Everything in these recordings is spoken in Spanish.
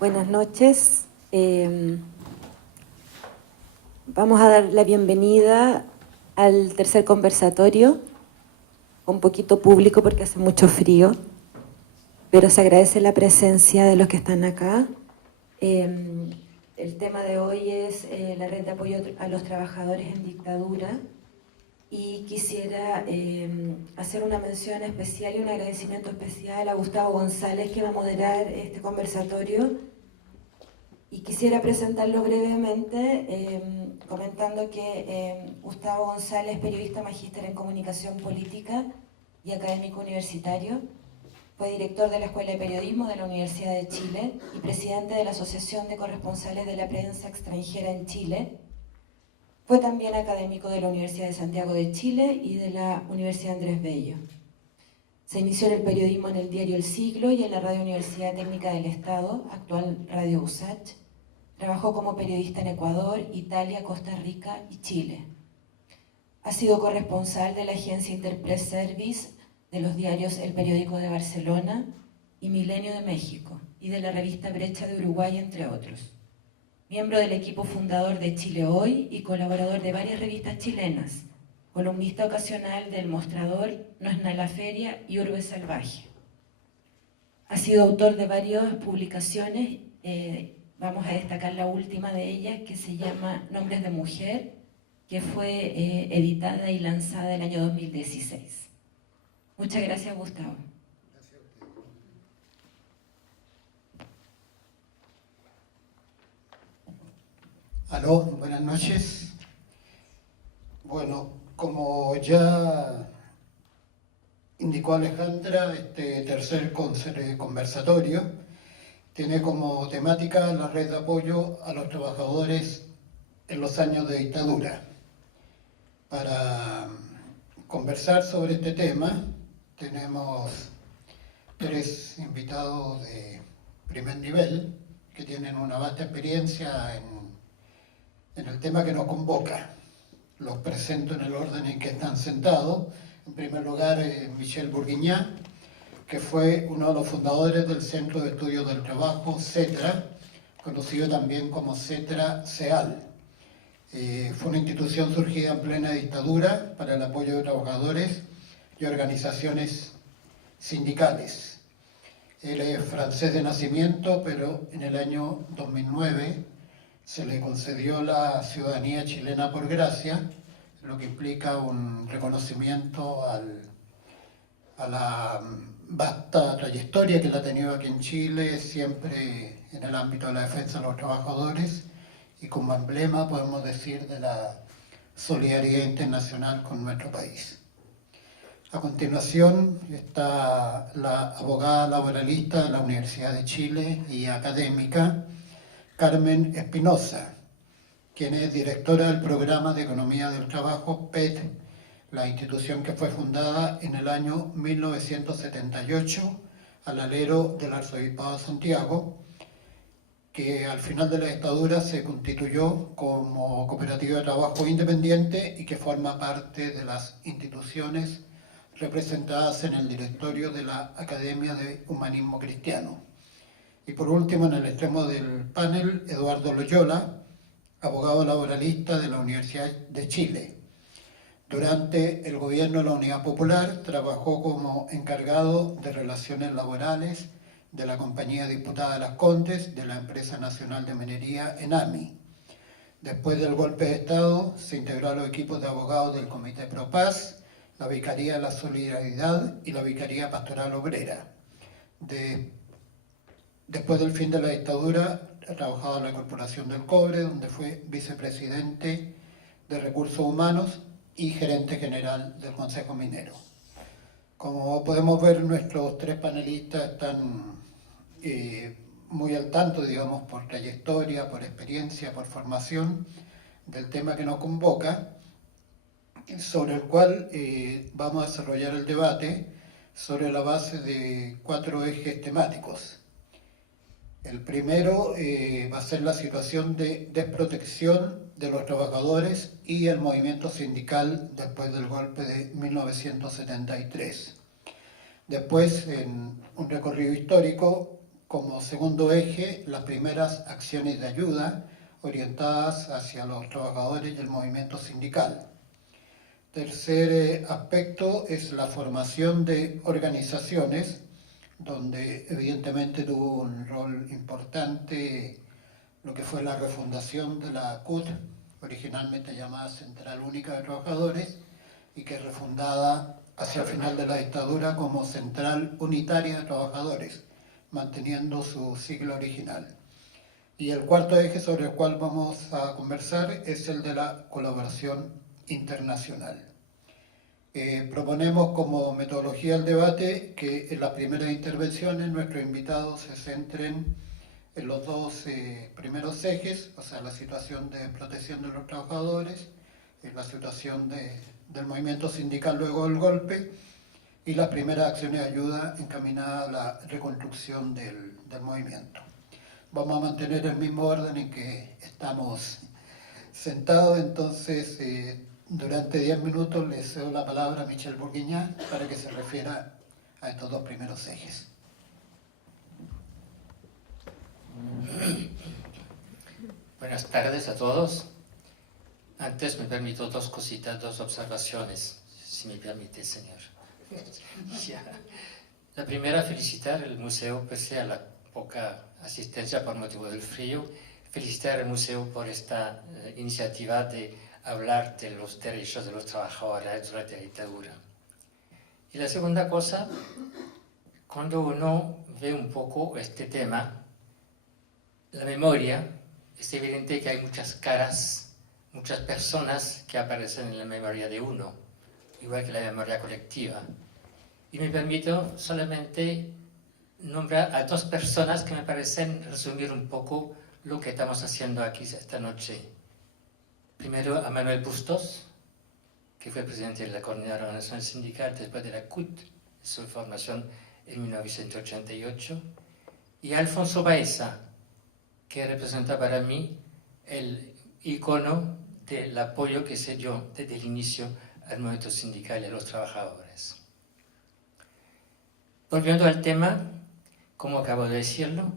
Buenas noches. Vamos a dar la bienvenida al tercer conversatorio, un poquito público porque hace mucho frío, pero se agradece la presencia de los que están acá. El tema de hoy es la red de apoyo a los trabajadores en dictadura, y quisiera hacer una mención especial y un agradecimiento especial a Gustavo González, que va a moderar este conversatorio. Y quisiera presentarlo brevemente, comentando que Gustavo González es periodista magíster en comunicación política y académico universitario. Fue director de la Escuela de Periodismo de la Universidad de Chile y presidente de la Asociación de Corresponsales de la Prensa Extranjera en Chile. Fue también académico de la Universidad de Santiago de Chile y de la Universidad Andrés Bello. Se inició en el periodismo en el diario El Siglo y en la Radio Universidad Técnica del Estado, actual Radio USACH. Trabajó como periodista en Ecuador, Italia, Costa Rica y Chile. Ha sido corresponsal de la agencia Interpress Service, de los diarios El Periódico de Barcelona y Milenio de México, y de la revista Brecha de Uruguay, entre otros. Miembro del equipo fundador de Chile Hoy y colaborador de varias revistas chilenas, columnista ocasional del Mostrador, No es nada la feria y Urbe Salvaje. Ha sido autor de varias publicaciones, vamos a destacar la última de ellas, que se llama Nombres de Mujer, que fue editada y lanzada el año 2016. Muchas gracias, Gustavo. Aló, buenas noches. Bueno, como ya indicó Alejandra, este tercer conversatorio tiene como temática la red de apoyo a los trabajadores en los años de dictadura. Para conversar sobre este tema tenemos tres invitados de primer nivel que tienen una vasta experiencia en el tema que nos convoca. Los presento en el orden en que están sentados. En primer lugar, Michel Bourguignat, que fue uno de los fundadores del Centro de Estudios del Trabajo, CETRA, conocido también como CETRA-CEAL. Fue una institución surgida en plena dictadura para el apoyo de trabajadores y organizaciones sindicales. Él es francés de nacimiento, pero en el año 2009 se le concedió la ciudadanía chilena por gracia, lo que implica un reconocimiento a la vasta trayectoria que él ha tenido aquí en Chile, siempre en el ámbito de la defensa de los trabajadores y como emblema, podemos decir, de la solidaridad internacional con nuestro país. A continuación está la abogada laboralista de la Universidad de Chile y académica, Carmen Espinosa, quien es directora del Programa de Economía del Trabajo, PET, la institución que fue fundada en el año 1978 al alero del Arzobispado de Santiago, que al final de la dictadura se constituyó como cooperativa de trabajo independiente y que forma parte de las instituciones representadas en el directorio de la Academia de Humanismo Cristiano. Y por último, en el extremo del panel, Eduardo Loyola, abogado laboralista de la Universidad de Chile. Durante el gobierno de la Unidad Popular trabajó como encargado de relaciones laborales de la Compañía Diputada de Las Condes de la Empresa Nacional de Minería, ENAMI. Después del golpe de Estado se integró a los equipos de abogados del Comité Pro Paz, la Vicaría de la Solidaridad y la Vicaría Pastoral Obrera. Después del fin de la dictadura, ha trabajado en la Corporación del Cobre, donde fue vicepresidente de Recursos Humanos y gerente general del Consejo Minero. Como podemos ver, nuestros tres panelistas están muy al tanto, digamos, por trayectoria, por experiencia, por formación, del tema que nos convoca, sobre el cual vamos a desarrollar el debate sobre la base de 4 ejes temáticos. El primero va a ser la situación de desprotección de los trabajadores y el movimiento sindical después del golpe de 1973. Después, en un recorrido histórico, como segundo eje las primeras acciones de ayuda orientadas hacia los trabajadores y el movimiento sindical. Tercer aspecto es la formación de organizaciones, donde evidentemente tuvo un rol importante lo que fue la refundación de la CUT, originalmente llamada Central Única de Trabajadores, y que es refundada hacia el final de la dictadura como Central Unitaria de Trabajadores, manteniendo su sigla original. Y el cuarto eje sobre el cual vamos a conversar es el de la colaboración internacional. Proponemos como metodología del debate que en las primeras intervenciones nuestros invitados se centren en los dos primeros ejes, o sea, la situación de protección de los trabajadores, la situación del movimiento sindical luego del golpe y las primeras acciones de ayuda encaminadas a la reconstrucción del movimiento. Vamos a mantener el mismo orden en que estamos sentados, entonces durante 10 minutos le cedo la palabra a Michel Bourguignat para que se refiera a estos dos primeros ejes. Buenas tardes a todos. Antes me permito dos cositas, dos observaciones, si me permite, señor. La primera, felicitar el museo, pese a la poca asistencia por motivo del frío, felicitar al museo por esta iniciativa de hablar de los derechos de los trabajadores durante la dictadura. Y la segunda cosa, cuando uno ve un poco este tema, la memoria, es evidente que hay muchas caras, muchas personas que aparecen en la memoria de uno, igual que la memoria colectiva. Y me permito solamente nombrar a dos personas que me parecen resumir un poco lo que estamos haciendo aquí esta noche. Primero a Manuel Bustos, que fue presidente de la Coordinadora Nacional Sindical después de la CUT, su formación en 1988, y a Alfonso Baeza, que representa para mí el icono del apoyo que se dio desde el inicio al movimiento sindical y a los trabajadores. Volviendo al tema, como acabo de decirlo,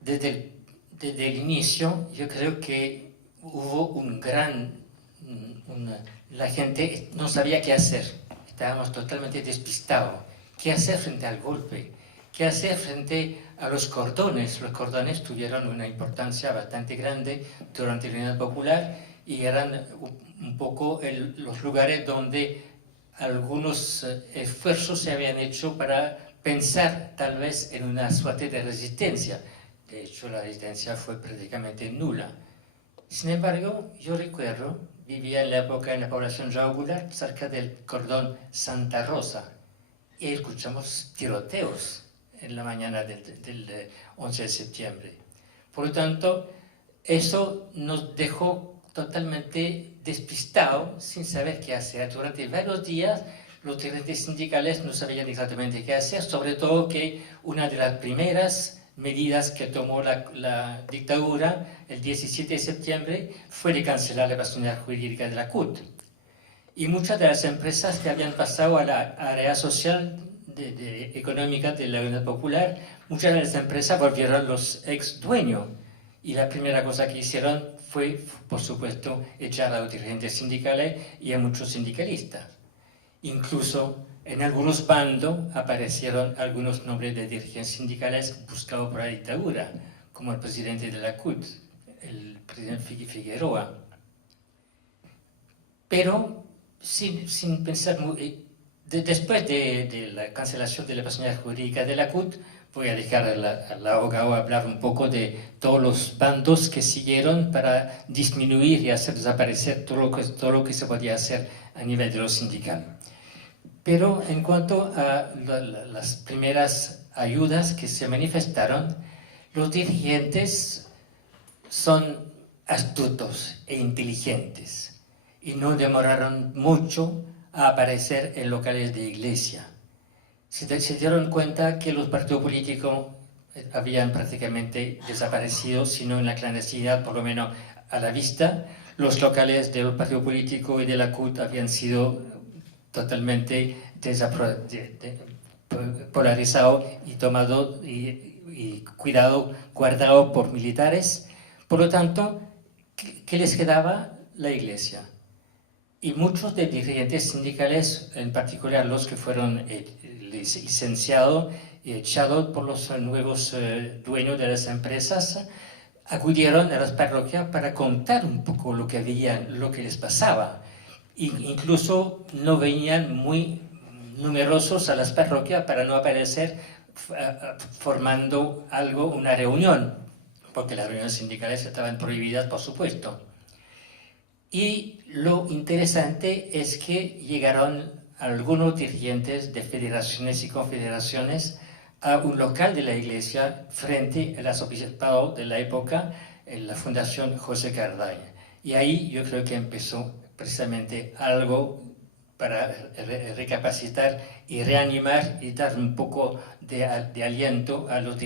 desde el inicio yo creo que hubo la gente no sabía qué hacer, estábamos totalmente despistados. ¿Qué hacer frente al golpe? ¿Qué hacer frente a los cordones? Los cordones tuvieron una importancia bastante grande durante la Unidad Popular y eran un poco los lugares donde algunos esfuerzos se habían hecho para pensar tal vez en una suerte de resistencia. De hecho, la resistencia fue prácticamente nula. Sin embargo, yo recuerdo, vivía en la época en la población regular, cerca del cordón Santa Rosa, y escuchamos tiroteos en la mañana del 11 de septiembre. Por lo tanto, eso nos dejó totalmente despistados, sin saber qué hacer. Durante varios días, los dirigentes sindicales no sabían exactamente qué hacer, sobre todo que una de las primeras medidas que tomó la dictadura el 17 de septiembre fue de cancelar la personalidad jurídica de la CUT. Y muchas de las empresas que habían pasado a la área social económica de la Unidad Popular, muchas de las empresas volvieron los ex dueños. Y la primera cosa que hicieron fue, por supuesto, echar a los dirigentes sindicales y a muchos sindicalistas. Incluso en algunos bandos aparecieron algunos nombres de dirigentes sindicales buscados por la dictadura, como el presidente de la CUT, el presidente Figueroa. Pero sin pensar después de la cancelación de la personalidad jurídica de la CUT, voy a dejar al abogado hablar un poco de todos los bandos que siguieron para disminuir y hacer desaparecer todo lo que se podía hacer a nivel de lo sindical. Pero en cuanto a las primeras ayudas que se manifestaron, los dirigentes son astutos e inteligentes y no demoraron mucho a aparecer en locales de iglesia. Se dieron cuenta que los partidos políticos habían prácticamente desaparecido, sino en la clandestinidad, por lo menos a la vista. Los locales del partido político y de la CUT habían sido totalmente polarizados y tomados y y guardado por militares. Por lo tanto, ¿qué les quedaba? La iglesia. Y muchos de dirigentes sindicales, en particular los que fueron licenciados y echados por los nuevos dueños de las empresas, acudieron a las parroquias para contar un poco lo que veían, lo que les pasaba. Incluso no venían muy numerosos a las parroquias para no aparecer formando una reunión, porque las reuniones sindicales estaban prohibidas, por supuesto. Y lo interesante es que llegaron algunos dirigentes de federaciones y confederaciones a un local de la iglesia frente al arzobispado de la época, en la Fundación José Carday. Y ahí yo creo que empezó precisamente algo para recapacitar y reanimar y dar un poco de aliento a los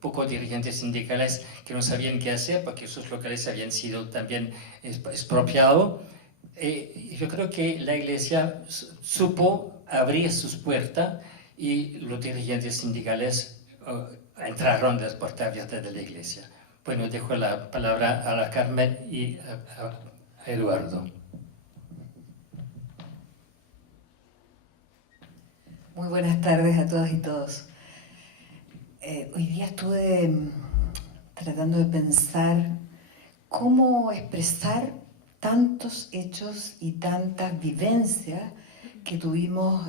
pocos dirigentes sindicales que no sabían qué hacer porque sus locales habían sido también expropiados. Yo creo que la iglesia supo abrir sus puertas y los dirigentes sindicales entraron de las puertas abiertas de la iglesia. Bueno, dejo la palabra a la Carmen y a Eduardo. Muy buenas tardes a todas y todos. Hoy día estuve tratando de pensar cómo expresar tantos hechos y tantas vivencias que tuvimos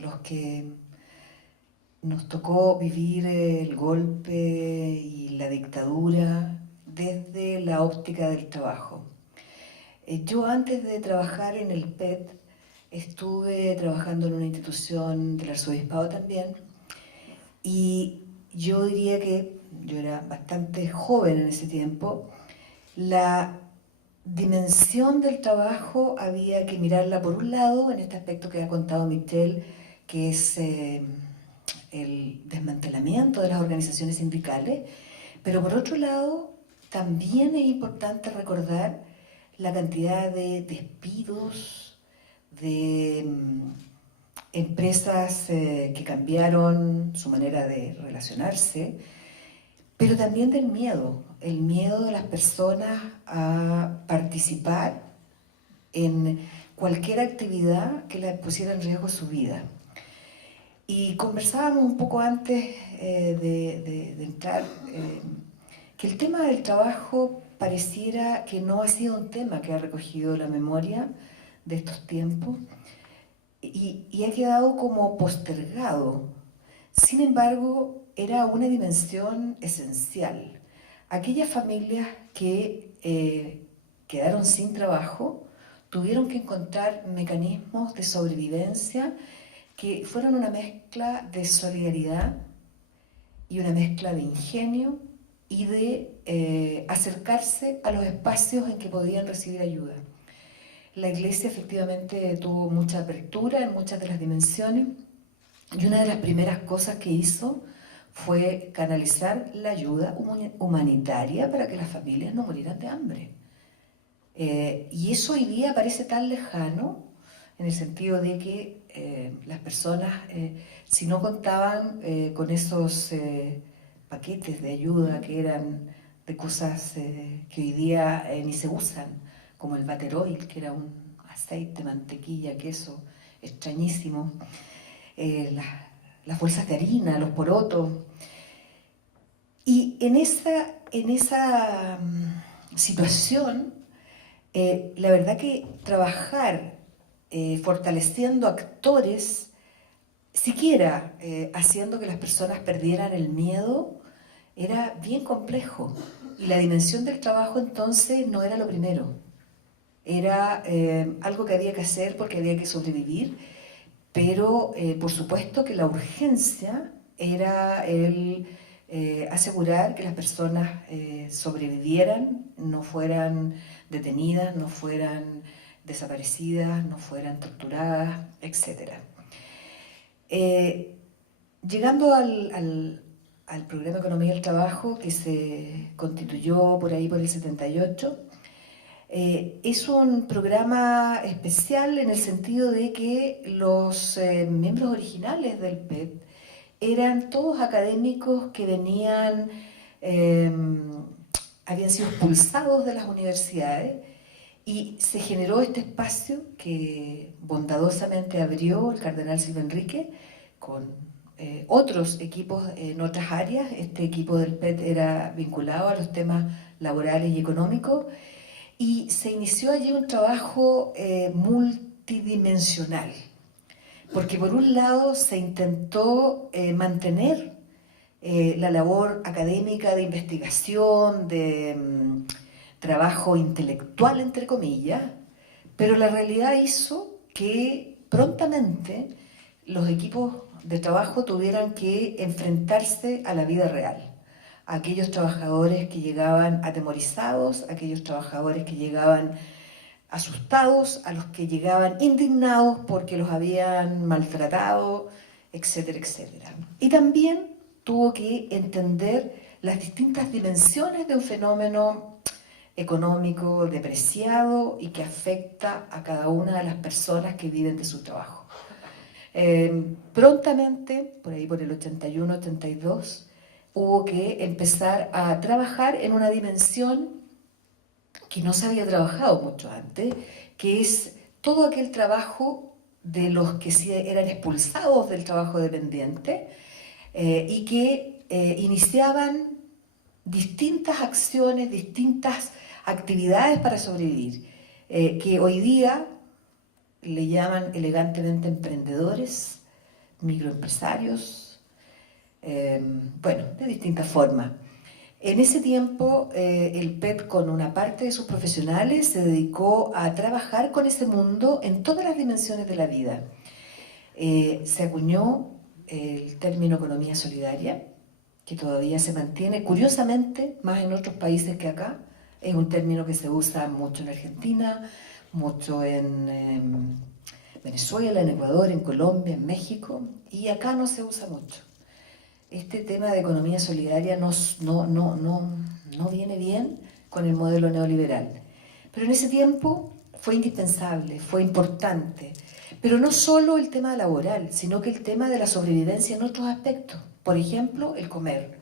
los que nos tocó vivir el golpe y la dictadura desde la óptica del trabajo. Yo antes de trabajar en el PET estuve trabajando en una institución del arzobispado también y yo diría que yo era bastante joven en ese tiempo. La dimensión del trabajo había que mirarla por un lado, en este aspecto que ha contado Michel, que es el desmantelamiento de las organizaciones sindicales, pero por otro lado también es importante recordar la cantidad de despidos, de empresas que cambiaron su manera de relacionarse, pero también del miedo, el miedo de las personas a participar en cualquier actividad que les pusiera en riesgo su vida. Y conversábamos un poco antes de entrar que el tema del trabajo pareciera que no ha sido un tema que ha recogido la memoria de estos tiempos y ha quedado como postergado. Sin embargo, era una dimensión esencial. Aquellas familias que quedaron sin trabajo tuvieron que encontrar mecanismos de sobrevivencia que fueron una mezcla de solidaridad y una mezcla de ingenio y de acercarse a los espacios en que podían recibir ayuda. La iglesia efectivamente tuvo mucha apertura en muchas de las dimensiones y una de las primeras cosas que hizo fue canalizar la ayuda humanitaria para que las familias no murieran de hambre. Y eso hoy día parece tan lejano en el sentido de que las personas, si no contaban con esos paquetes de ayuda que eran de cosas que hoy día ni se usan, como el butter oil, que era un aceite, mantequilla, queso extrañísimo, las bolsas de harina, los porotos. Y en esa situación, la verdad que trabajar fortaleciendo actores, siquiera haciendo que las personas perdieran el miedo, era bien complejo. Y la dimensión del trabajo entonces no era lo primero. Era algo que había que hacer porque había que sobrevivir, pero por supuesto que la urgencia era el asegurar que las personas sobrevivieran, no fueran detenidas, no fueran desaparecidas, no fueran torturadas, etc. Llegando al Programa de Economía del Trabajo, que se constituyó por ahí por el 78, es un programa especial en el sentido de que los miembros originales del PET eran todos académicos que habían sido expulsados de las universidades, y se generó este espacio que bondadosamente abrió el cardenal Silva Enrique con otros equipos en otras áreas. Este equipo del PET era vinculado a los temas laborales y económicos, y se inició allí un trabajo multidimensional, porque por un lado se intentó mantener la labor académica de investigación, de trabajo intelectual, entre comillas, pero la realidad hizo que prontamente los equipos de trabajo tuvieran que enfrentarse a la vida real, a aquellos trabajadores que llegaban atemorizados, a aquellos trabajadores que llegaban asustados, a los que llegaban indignados porque los habían maltratado, etcétera, etcétera. Y también tuvo que entender las distintas dimensiones de un fenómeno económico depreciado y que afecta a cada una de las personas que viven de su trabajo. Prontamente, por ahí por el 81-82, hubo que empezar a trabajar en una dimensión que no se había trabajado mucho antes, que es todo aquel trabajo de los que eran expulsados del trabajo dependiente y que iniciaban distintas acciones, distintas actividades para sobrevivir, que hoy día le llaman elegantemente emprendedores, microempresarios, bueno, de distintas formas. En ese tiempo, el PET, con una parte de sus profesionales, se dedicó a trabajar con ese mundo en todas las dimensiones de la vida. Se acuñó el término economía solidaria, que todavía se mantiene, curiosamente, más en otros países que acá. Es un término que se usa mucho en Argentina, mucho en Venezuela, en Ecuador, en Colombia, en México, y acá no se usa mucho. Este tema de economía solidaria no viene bien con el modelo neoliberal. Pero en ese tiempo fue indispensable, fue importante. Pero no solo el tema laboral, sino que el tema de la sobrevivencia en otros aspectos. Por ejemplo, el comer.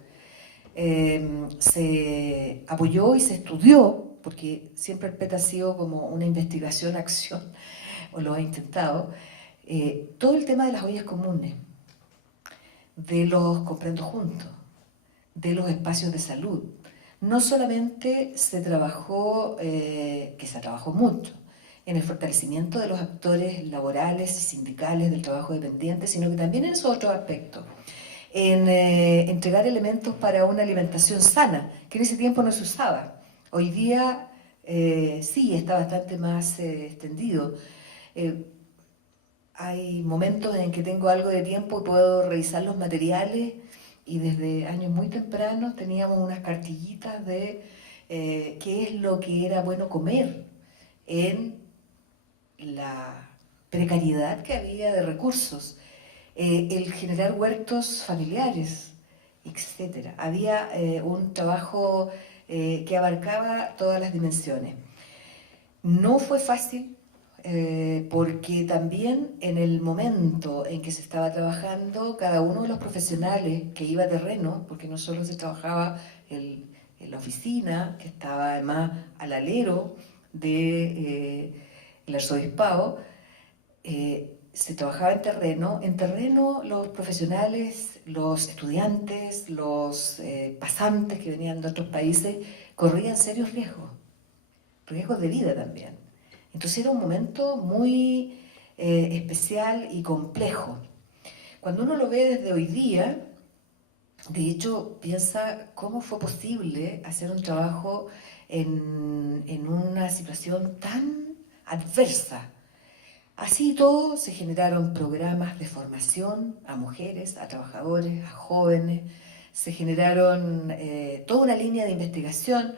Se apoyó y se estudió, porque siempre el PET ha sido como una investigación-acción, o lo ha intentado, todo el tema de las ollas comunes, de los comprendo juntos, de los espacios de salud. No solamente se trabajó, que se trabajó mucho, en el fortalecimiento de los actores laborales y sindicales del trabajo dependiente, sino que también en esos otros aspectos, en entregar elementos para una alimentación sana, que en ese tiempo no se usaba. Hoy día sí, está bastante más extendido. Hay momentos en que tengo algo de tiempo y puedo revisar los materiales, y desde años muy tempranos teníamos unas cartillitas de qué es lo que era bueno comer en la precariedad que había de recursos, el generar huertos familiares, etc. Había un trabajo que abarcaba todas las dimensiones. No fue fácil, porque también en el momento en que se estaba trabajando, cada uno de los profesionales que iba a terreno, porque no solo se trabajaba en la oficina, que estaba además al alero del arzobispado, se trabajaba en terreno los profesionales, los estudiantes, los pasantes que venían de otros países, corrían serios riesgos de vida también. Entonces era un momento muy especial y complejo. Cuando uno lo ve desde hoy día, de hecho piensa cómo fue posible hacer un trabajo en una situación tan adversa. Así todo, se generaron programas de formación a mujeres, a trabajadores, a jóvenes, se generaron toda una línea de investigación,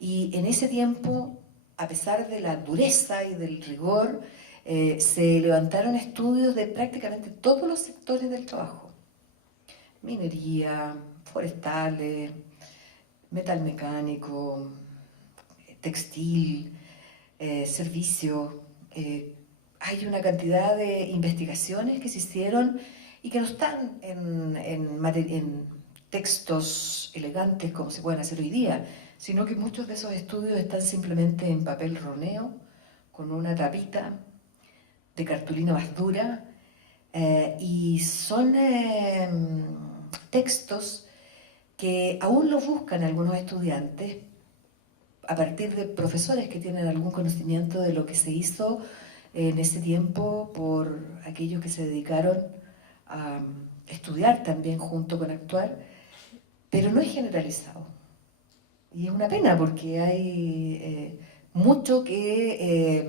y en ese tiempo, a pesar de la dureza y del rigor, se levantaron estudios de prácticamente todos los sectores del trabajo: minería, forestales, metal mecánico, textil, servicio. Hay una cantidad de investigaciones que se hicieron y que no están en textos elegantes como se pueden hacer hoy día, sino que muchos de esos estudios están simplemente en papel roneo, con una tapita de cartulina más dura, y son textos que aún los buscan algunos estudiantes a partir de profesores que tienen algún conocimiento de lo que se hizo en ese tiempo por aquellos que se dedicaron a estudiar también junto con actuar, pero no es generalizado. Y es una pena porque hay mucho que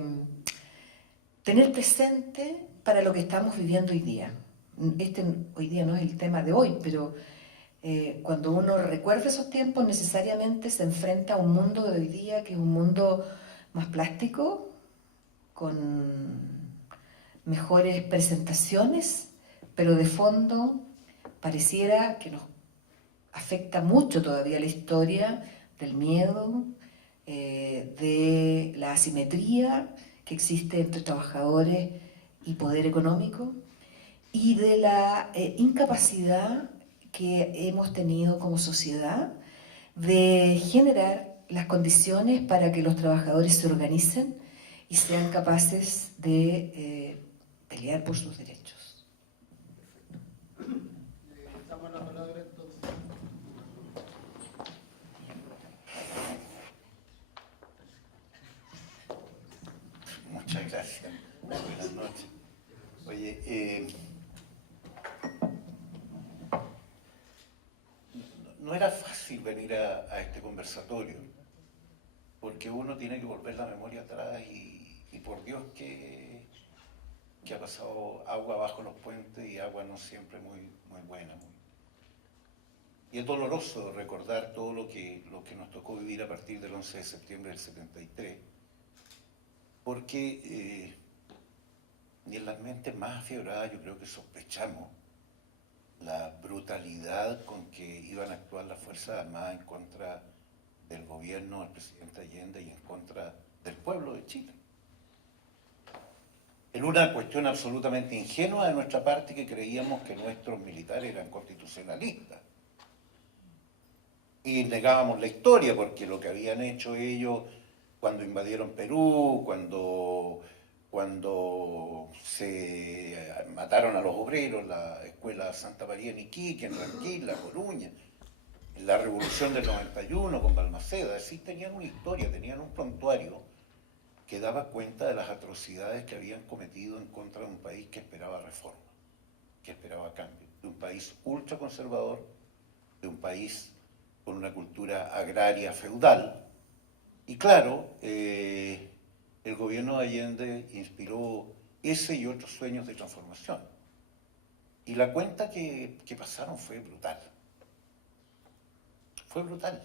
tener presente para lo que estamos viviendo hoy día. Hoy día no es el tema de hoy, pero cuando uno recuerda esos tiempos necesariamente se enfrenta a un mundo de hoy día que es un mundo más plástico, con mejores presentaciones, pero de fondo pareciera que nos afecta mucho todavía la historia del miedo, de la asimetría que existe entre trabajadores y poder económico, y de la incapacidad que hemos tenido como sociedad de generar las condiciones para que los trabajadores se organicen y sean capaces de pelear por sus derechos. Damos la palabra entonces. Muchas gracias. Buenas noches. Oye, no era fácil venir a este conversatorio, porque uno tiene que volver la memoria atrás y por Dios que ha pasado agua bajo los puentes y agua no siempre muy buena. Y es doloroso recordar todo lo que nos tocó vivir a partir del 11 de septiembre del 73, porque ni en las mentes más afiebradas yo creo que sospechamos la brutalidad con que iban a actuar las Fuerzas Armadas en contra del gobierno del presidente Allende y en contra del pueblo de Chile. En una cuestión absolutamente ingenua de nuestra parte, que creíamos que nuestros militares eran constitucionalistas. Y negábamos la historia, porque lo que habían hecho ellos cuando invadieron Perú, cuando se mataron a los obreros, la escuela Santa María en Iquique, en Ranquil, La Coruña, en la revolución del 91 con Balmaceda, es decir, tenían una historia, tenían un prontuario que daba cuenta de las atrocidades que habían cometido en contra de un país que esperaba reforma, que esperaba cambio, de un país ultraconservador, de un país con una cultura agraria feudal. Y claro, el gobierno de Allende inspiró ese y otros sueños de transformación. Y la cuenta que pasaron fue brutal. Fue brutal.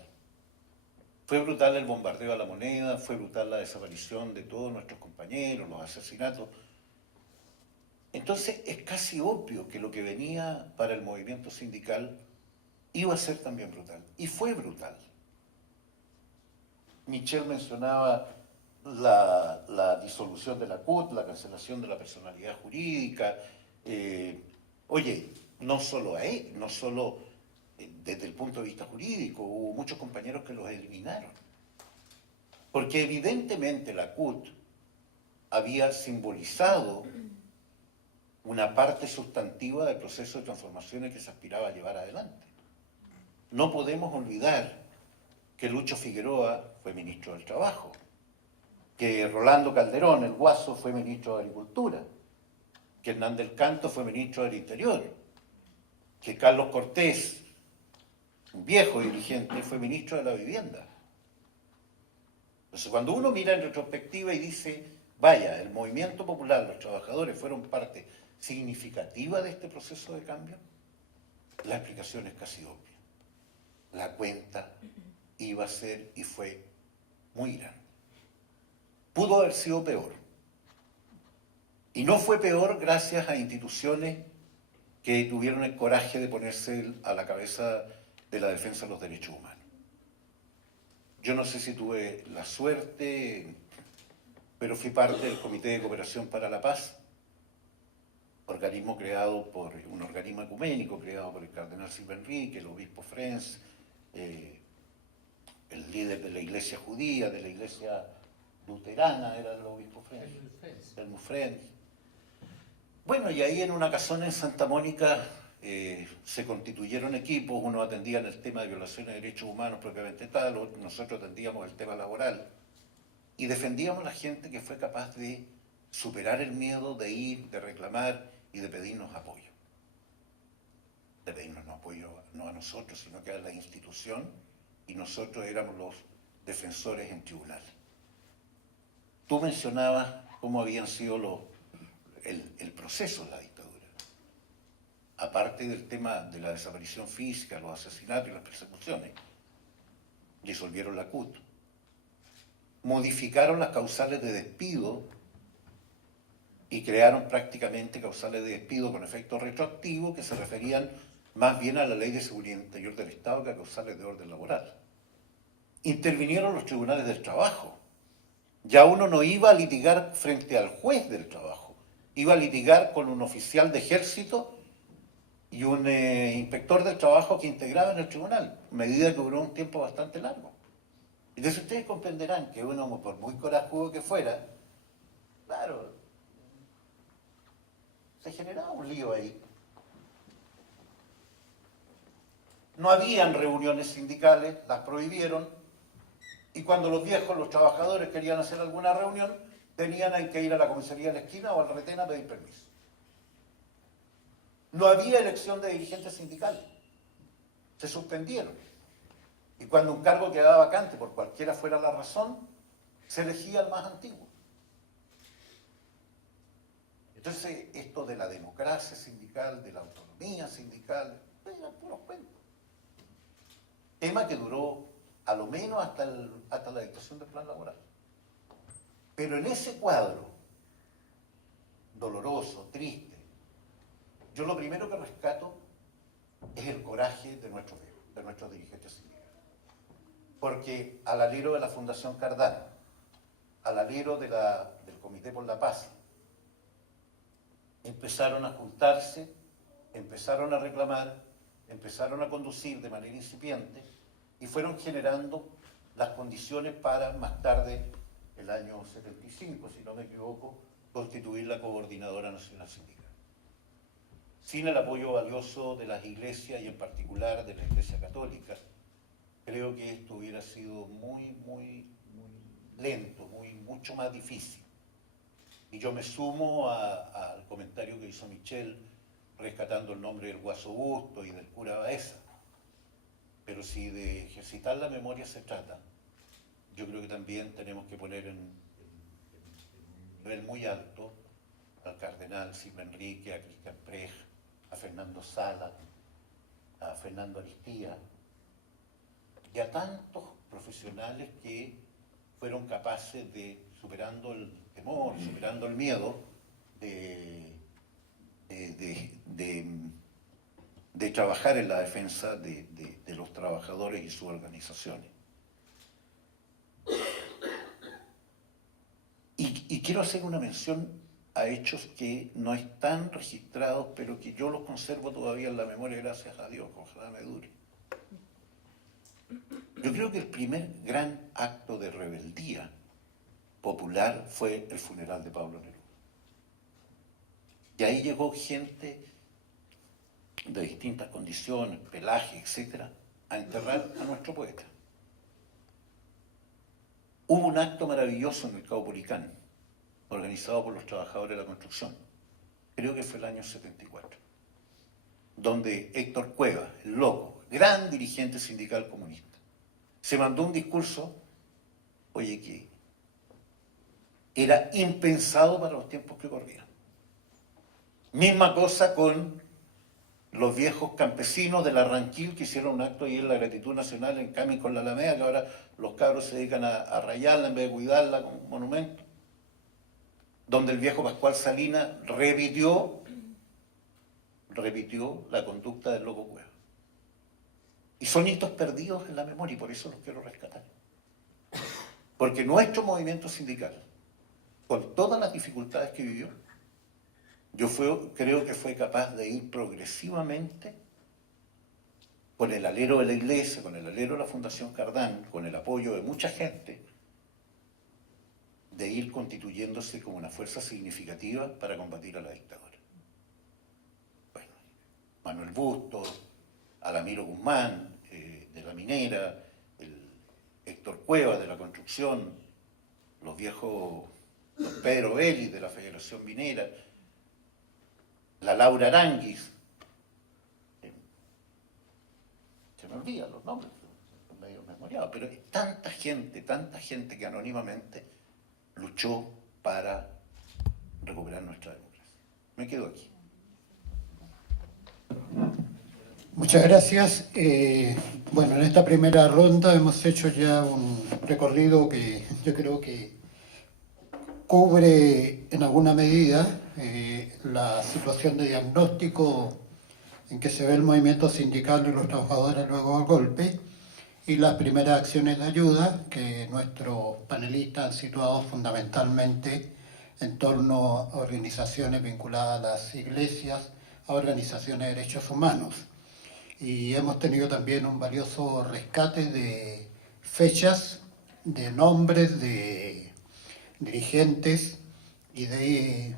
Fue brutal el bombardeo a La Moneda, fue brutal la desaparición de todos nuestros compañeros, los asesinatos. Entonces es casi obvio que lo que venía para el movimiento sindical iba a ser también brutal. Y fue brutal. Michel mencionaba la disolución de la CUT, la cancelación de la personalidad jurídica. Oye, no solo desde el punto de vista jurídico, hubo muchos compañeros que los eliminaron. Porque evidentemente la CUT había simbolizado una parte sustantiva del proceso de transformaciones que se aspiraba a llevar adelante. No podemos olvidar que Lucho Figueroa fue ministro del Trabajo, que Rolando Calderón, el Guaso, fue ministro de Agricultura, que Hernán del Canto fue ministro del Interior, que Carlos Cortés, un viejo dirigente, fue ministro de la Vivienda. Entonces, cuando uno mira en retrospectiva y dice, vaya, el movimiento popular, los trabajadores fueron parte significativa de este proceso de cambio, la explicación es casi obvia. La cuenta iba a ser y fue muy grande. Pudo haber sido peor. Y no fue peor gracias a instituciones que tuvieron el coraje de ponerse a la cabeza de la defensa de los derechos humanos. Yo no sé si tuve la suerte, pero fui parte del Comité de Cooperación para la Paz, organismo creado por un organismo ecuménico creado por el cardenal Silva Enrique, el obispo Frenz, el líder de la iglesia judía, de la iglesia luterana, era el obispo Frenz, Helmut Frenz. Bueno, y ahí en una casona en Santa Mónica se constituyeron equipos, unos atendían el tema de violaciones de derechos humanos propiamente tal, nosotros atendíamos el tema laboral, y defendíamos a la gente que fue capaz de superar el miedo, de ir, de reclamar y de pedirnos apoyo. De pedirnos apoyo no a nosotros, sino que a la institución, y nosotros éramos los defensores en tribunales. Tú mencionabas cómo habían sido el proceso de la dictadura. Aparte del tema de la desaparición física, los asesinatos y las persecuciones, disolvieron la CUT, modificaron las causales de despido y crearon prácticamente causales de despido con efecto retroactivo que se referían más bien a la Ley de Seguridad Interior del Estado que a causales de orden laboral. Intervinieron los tribunales del trabajo. Ya uno no iba a litigar frente al juez del trabajo, iba a litigar con un oficial de ejército y un inspector del trabajo que integraban el tribunal, medida que duró un tiempo bastante largo. Entonces ustedes comprenderán que uno, por muy corajudo que fuera, claro, se generaba un lío ahí. No habían reuniones sindicales, las prohibieron, y cuando los viejos, los trabajadores querían hacer alguna reunión, tenían que ir a la comisaría de la esquina o al retén a pedir permiso. No había elección de dirigentes sindicales, se suspendieron. Y cuando un cargo quedaba vacante, por cualquiera fuera la razón, se elegía al más antiguo. Entonces, esto de la democracia sindical, de la autonomía sindical, eran puros cuentos. Tema que duró a lo menos hasta la dictación del plan laboral. Pero en ese cuadro, doloroso, triste, yo lo primero que rescato es el coraje de nuestros dirigentes sindicales. Porque al alero de la Fundación Cardano, al alero del Comité por la Paz, empezaron a juntarse, empezaron a reclamar, empezaron a conducir de manera incipiente y fueron generando las condiciones para más tarde, el año 75, si no me equivoco, constituir la Coordinadora Nacional Sindical. Sin el apoyo valioso de las iglesias y en particular de la Iglesia Católica, creo que esto hubiera sido muy lento, mucho más difícil. Y yo me sumo al comentario que hizo Michel, rescatando el nombre del Guaso Busto y del cura Baeza. Pero si de ejercitar la memoria se trata, yo creo que también tenemos que poner en un nivel muy alto al cardenal Silva Enrique, a Cristian Prech, a Fernando Sala, a Fernando Aristía, y a tantos profesionales que fueron capaces de, superando el temor, superando el miedo, de trabajar en la defensa de los trabajadores y sus organizaciones. Y quiero hacer una mención a hechos que no están registrados, pero que yo los conservo todavía en la memoria, gracias a Dios, ojalá me dure. Yo creo que el primer gran acto de rebeldía popular fue el funeral de Pablo Neruda. Y ahí llegó gente de distintas condiciones, pelaje, etcétera, a enterrar a nuestro poeta. Hubo un acto maravilloso en el Cabo Puricán, organizado por los trabajadores de la construcción, creo que fue el año 74, donde Héctor Cueva, el loco, gran dirigente sindical comunista, se mandó un discurso, oye, que era impensado para los tiempos que corrían. Misma cosa con los viejos campesinos del Arranquil que hicieron un acto ahí en la Gratitud Nacional en Camin con la Alameda, que ahora los cabros se dedican a rayarla en vez de cuidarla como un monumento, donde el viejo Pascual Salinas repitió la conducta del loco Cueva. Y son hitos perdidos en la memoria y por eso los quiero rescatar. Porque nuestro movimiento sindical, con todas las dificultades que vivió, creo que fue capaz de ir progresivamente con el alero de la Iglesia, con el alero de la Fundación Cardán, con el apoyo de mucha gente, de ir constituyéndose como una fuerza significativa para combatir a la dictadura. Bueno, Manuel Bustos, Alamiro Guzmán, de la minera, el Héctor Cuevas de la construcción, los viejos, los Pedro Vélez de la Federación Minera, la Laura Aranguis, se me olvidan los nombres, son medio memoriados, pero tanta gente que anónimamente luchó para recuperar nuestra democracia. Me quedo aquí. Muchas gracias. Bueno, en esta primera ronda hemos hecho ya un recorrido que yo creo que cubre en alguna medida la situación de diagnóstico en que se ve el movimiento sindical y los trabajadores luego del golpe y las primeras acciones de ayuda que nuestros panelistas han situado fundamentalmente en torno a organizaciones vinculadas a las iglesias, a organizaciones de derechos humanos. Y hemos tenido también un valioso rescate de fechas, de nombres, de dirigentes y de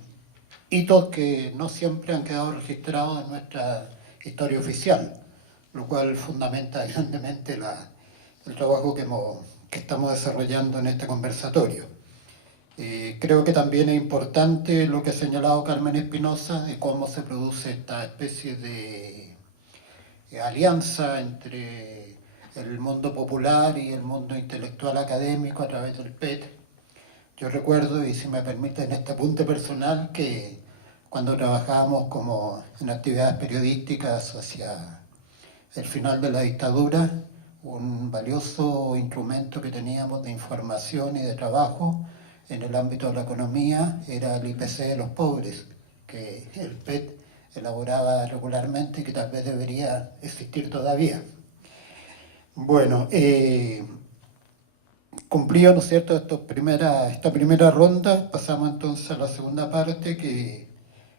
hitos que no siempre han quedado registrados en nuestra historia oficial, lo cual fundamenta grandemente el trabajo que estamos desarrollando en este conversatorio. Creo que también es importante lo que ha señalado Carmen Espinosa de cómo se produce esta especie de alianza entre el mundo popular y el mundo intelectual académico a través del PET. Yo recuerdo, y si me permiten este apunte personal, que cuando trabajábamos como en actividades periodísticas hacia el final de la dictadura, un valioso instrumento que teníamos de información y de trabajo en el ámbito de la economía era el IPC de los pobres, que el PET elaboraba regularmente y que tal vez debería existir todavía. Bueno, cumplido, ¿no es cierto?, esta primera ronda, pasamos entonces a la segunda parte, que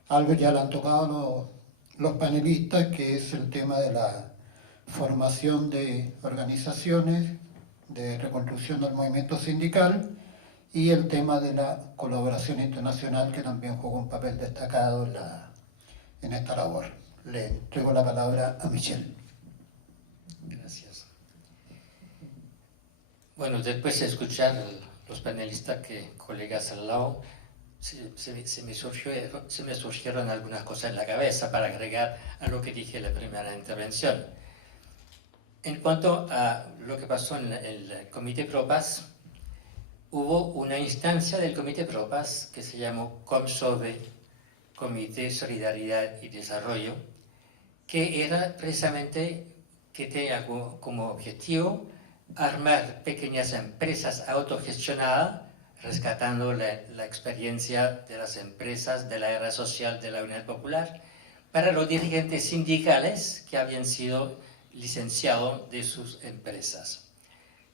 algo ya lo han tocado los panelistas, que es el tema de la formación de organizaciones, de reconstrucción del movimiento sindical y el tema de la colaboración internacional, que también jugó un papel destacado en esta labor. Le entrego la palabra a Michel. Gracias. Bueno, después de escuchar los panelistas, colegas al lado, se me surgieron algunas cosas en la cabeza para agregar a lo que dije en la primera intervención. En cuanto a lo que pasó en el Comité Pro-Paz, hubo una instancia del Comité Pro-Paz que se llamó COMSODE, Comité Solidaridad y Desarrollo, que era precisamente que tenía como objetivo armar pequeñas empresas autogestionadas, rescatando la experiencia de las empresas de la era social de la Unidad Popular, para los dirigentes sindicales que habían sido licenciados de sus empresas.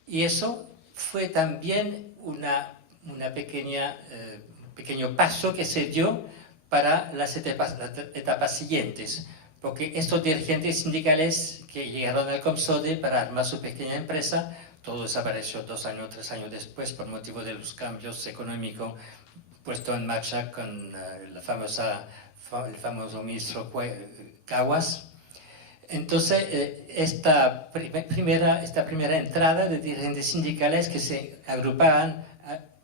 Y eso fue también un pequeño paso que se dio para las etapas siguientes, porque estos dirigentes sindicales que llegaron al COMSODE para armar su pequeña empresa, todo desapareció 2 años, 3 años después por motivo de los cambios económicos puestos en marcha con el famoso ministro Caguas. Entonces, esta primera entrada de dirigentes sindicales que se agrupaban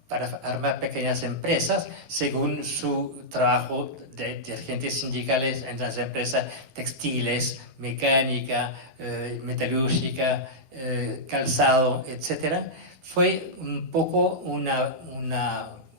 para armar pequeñas empresas según su trabajo de dirigentes sindicales en las empresas textiles, mecánica, metalúrgica, calzado, etc. Fue un poco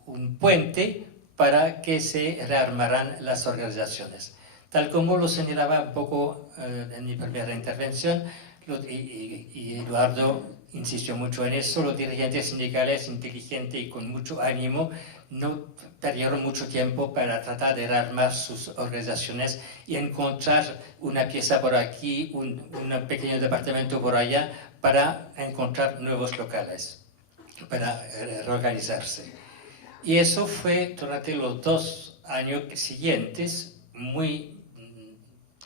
un puente para que se rearmaran las organizaciones. Tal como lo señalaba un poco en mi primera intervención, y Eduardo insistió mucho en eso, los dirigentes sindicales inteligentes y con mucho ánimo no perdieron mucho tiempo para tratar de rearmar sus organizaciones y encontrar una pieza por aquí, un pequeño departamento por allá, para encontrar nuevos locales, para reorganizarse. Y eso fue durante los 2 años siguientes,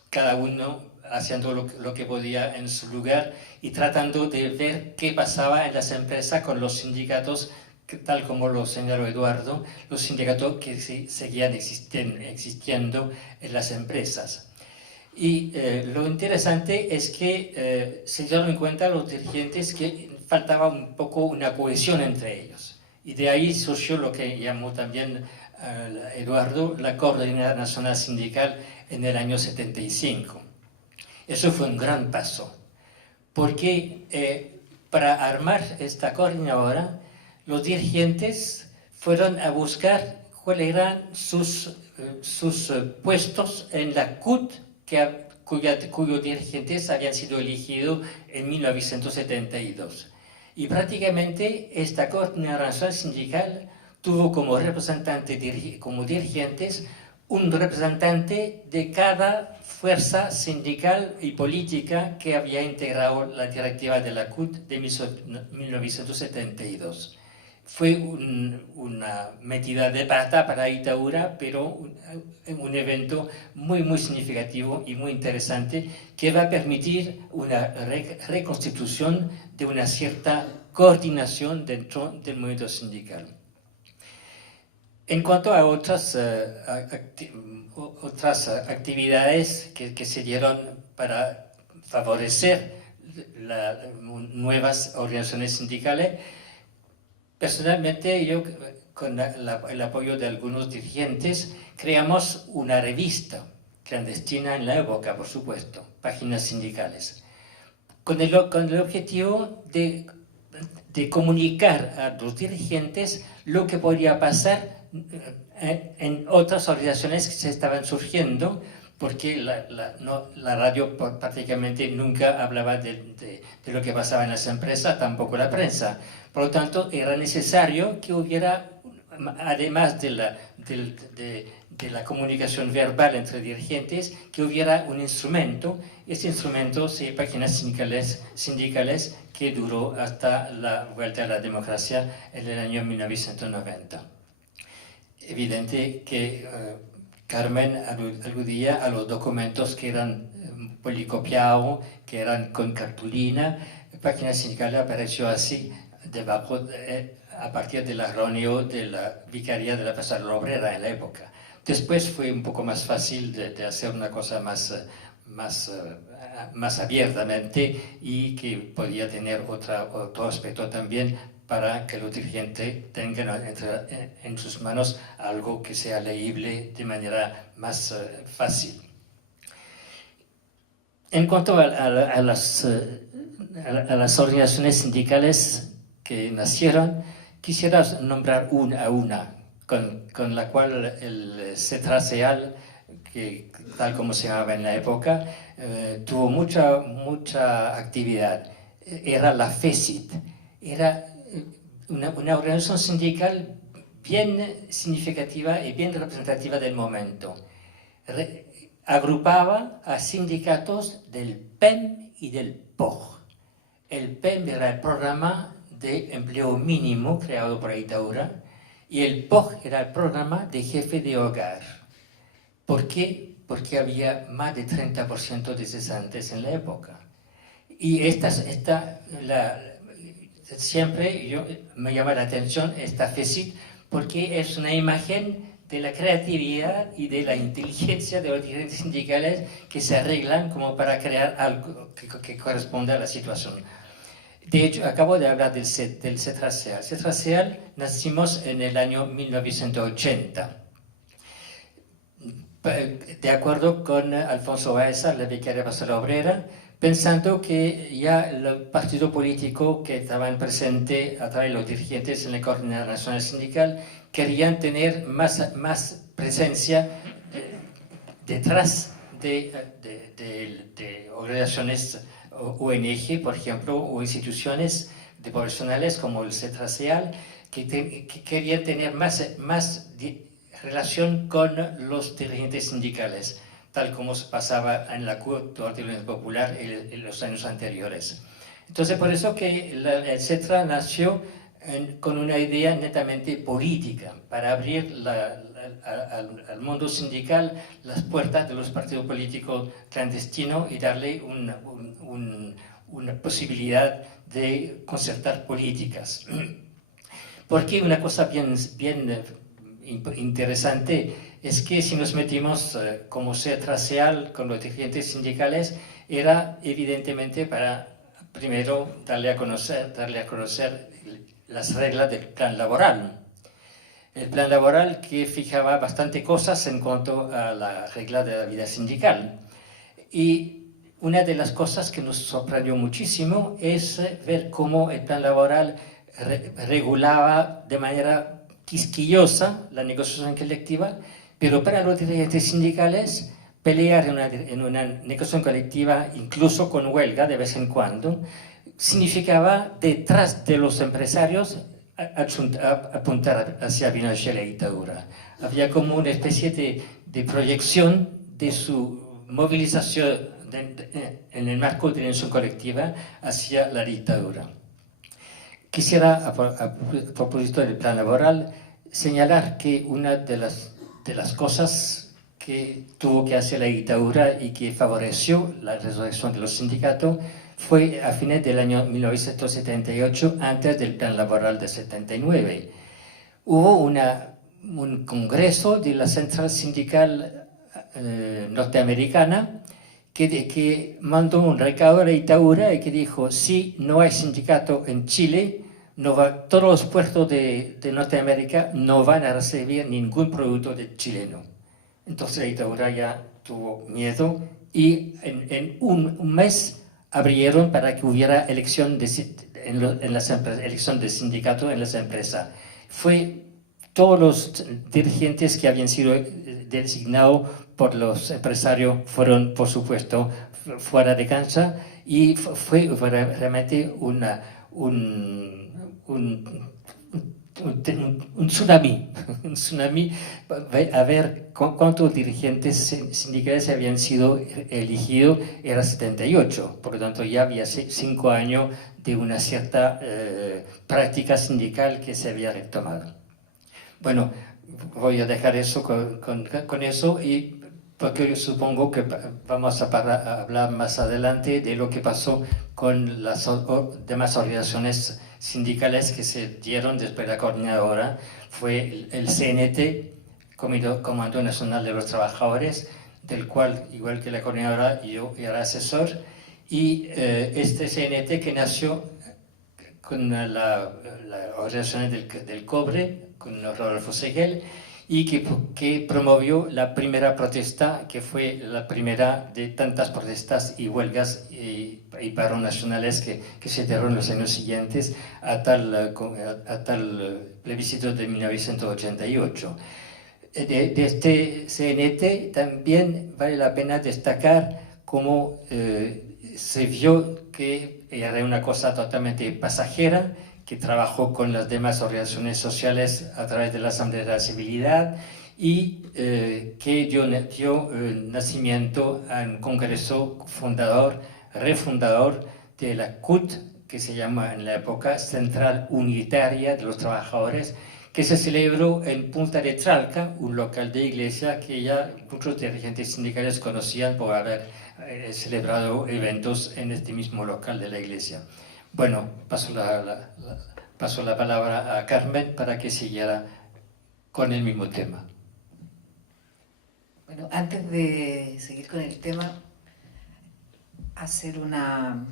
cada uno haciendo lo que podía en su lugar y tratando de ver qué pasaba en las empresas con los sindicatos, tal como lo señaló Eduardo, los sindicatos que seguían existiendo en las empresas. Y lo interesante es que se dieron cuenta los dirigentes que faltaba un poco una cohesión entre ellos. Y de ahí surgió lo que llamó también Eduardo la Coordinadora Nacional Sindical en el año 75. Eso fue un gran paso, porque para armar esta coordinadora, los dirigentes fueron a buscar cuáles eran sus puestos en la CUT, cuyos dirigentes habían sido elegidos en 1972. Y prácticamente esta Coordinadora Nacional Sindical tuvo como dirigentes un representante de cada fuerza sindical y política que había integrado la directiva de la CUT de 1972. Fue una metida de pata para Itaúra, pero un evento muy, muy significativo y muy interesante que va a permitir una reconstitución de una cierta coordinación dentro del movimiento sindical. En cuanto a otras actividades que se dieron para favorecer nuevas organizaciones sindicales, personalmente yo, con el apoyo de algunos dirigentes, creamos una revista clandestina en la época, por supuesto, Páginas Sindicales, con el objetivo de comunicar a los dirigentes lo que podía pasar en otras organizaciones que se estaban surgiendo, porque la radio prácticamente nunca hablaba de lo que pasaba en las empresas, tampoco la prensa. Por lo tanto, era necesario que hubiera, además de la comunicación verbal entre dirigentes, que hubiera un instrumento. Este instrumento, Páginas Sindicales, que duró hasta la vuelta a la democracia en el año 1990. Evidente que Carmen aludía a los documentos que eran policopiados, que eran con cartulina. Páginas Sindicales apareció así, debajo, a partir de la reunión de la Vicaría de la Pasarela Obrera en la época. Después fue un poco más fácil de hacer una cosa más abiertamente y que podía tener otro aspecto también, para que los dirigentes tengan en sus manos algo que sea leíble de manera más fácil. En cuanto a las organizaciones sindicales que nacieron, quisiera nombrar una a una, con la cual el CETRASEAL, que tal como se llamaba en la época, tuvo mucha actividad. Era la FESIT, era una organización sindical bien significativa y bien representativa del momento. Agrupaba a sindicatos del PEM y del POG. El PEM era el programa de empleo mínimo creado por Itaúra y el POG era el programa de jefe de hogar. ¿Por qué? Porque había más de 30% de cesantes en la época. Y siempre me llama la atención esta FESIT, porque es una imagen de la creatividad y de la inteligencia de los dirigentes sindicales que se arreglan como para crear algo que corresponda a la situación. De hecho, acabo de hablar del CETRASEAL. CETRASEAL nacimos en el año 1980. De acuerdo con Alfonso Baeza, la Vicaría Pasarela Obrera, pensando que ya el partido político que estaban presente a través de los dirigentes en la Coordinadora Nacional Sindical querían tener más presencia detrás de organizaciones ONG, por ejemplo, o instituciones de profesionales como el CETRASEAL, que querían tener más relación con los dirigentes sindicales, tal como se pasaba en la CUT de la Unión Popular en los años anteriores. Entonces, por eso que el CETRA nació con una idea netamente política, para abrir al mundo sindical las puertas de los partidos políticos clandestinos y darle una posibilidad de concertar políticas. Porque una cosa bien interesante es que si nos metimos como ser traseal con los dirigentes sindicales, era evidentemente para primero darle a conocer las reglas del plan laboral. El plan laboral que fijaba bastante cosas en cuanto a la regla de la vida sindical. Y una de las cosas que nos sorprendió muchísimo es ver cómo el plan laboral regulaba de manera quisquillosa la negociación colectiva, pero para los dirigentes sindicales pelear en una negociación colectiva, incluso con huelga de vez en cuando, significaba detrás de los empresarios apuntar hacia la dictadura. Había como una especie de proyección de su movilización en el marco de la negociación colectiva hacia la dictadura. Quisiera, a propósito del plan laboral, señalar que una de las cosas que tuvo que hacer la dictadura y que favoreció la resurrección de los sindicatos fue a fines del año 1978, antes del plan laboral de 79. Hubo un congreso de la Central Sindical norteamericana que mandó un recado a la dictadura y que dijo: si no hay sindicato en Chile, todos los puertos de Norteamérica no van a recibir ningún producto chileno. Entonces la dictadura ya tuvo miedo y en un mes abrieron para que hubiera elección de sindicato en las empresas. Fue todos los dirigentes que habían sido designados por los empresarios fueron, por supuesto, fuera de cancha, y fue realmente un tsunami, a ver cuántos dirigentes sindicales habían sido elegidos. Era 78, por lo tanto ya había 5 años de una cierta práctica sindical que se había retomado. Bueno, voy a dejar eso con eso, y porque yo supongo que vamos a hablar más adelante de lo que pasó con las demás organizaciones sindicales que se dieron después de la coordinadora. Fue el CNT, Comando Nacional de los Trabajadores, del cual, igual que la coordinadora, yo era asesor, y este CNT que nació con la organización del cobre, con Rodolfo Seguel, y que promovió la primera protesta, que fue la primera de tantas protestas y huelgas y paros nacionales que se dieron en los años siguientes a tal plebiscito de 1988. De este CNT también vale la pena destacar cómo se vio que era una cosa totalmente pasajera, que trabajó con las demás organizaciones sociales a través de la Asamblea de la Civilidad, y que dio nacimiento a un congreso refundador de la CUT, que se llama en la época Central Unitaria de los Trabajadores, que se celebró en Punta de Tralca, un local de iglesia que ya muchos dirigentes sindicales conocían por haber celebrado eventos en este mismo local de la iglesia. Bueno, paso la palabra a Carmen para que siguiera con el mismo tema. Bueno, antes de seguir con el tema, hacer una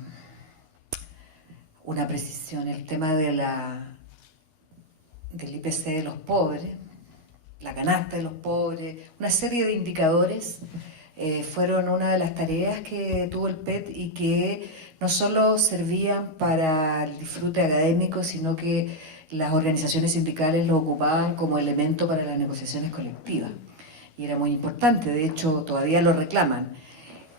precisión. El tema del IPC de los pobres, la canasta de los pobres, una serie de indicadores fueron una de las tareas que tuvo el PET, y que no solo servían para el disfrute académico, sino que las organizaciones sindicales lo ocupaban como elemento para las negociaciones colectivas. Y era muy importante, de hecho todavía lo reclaman.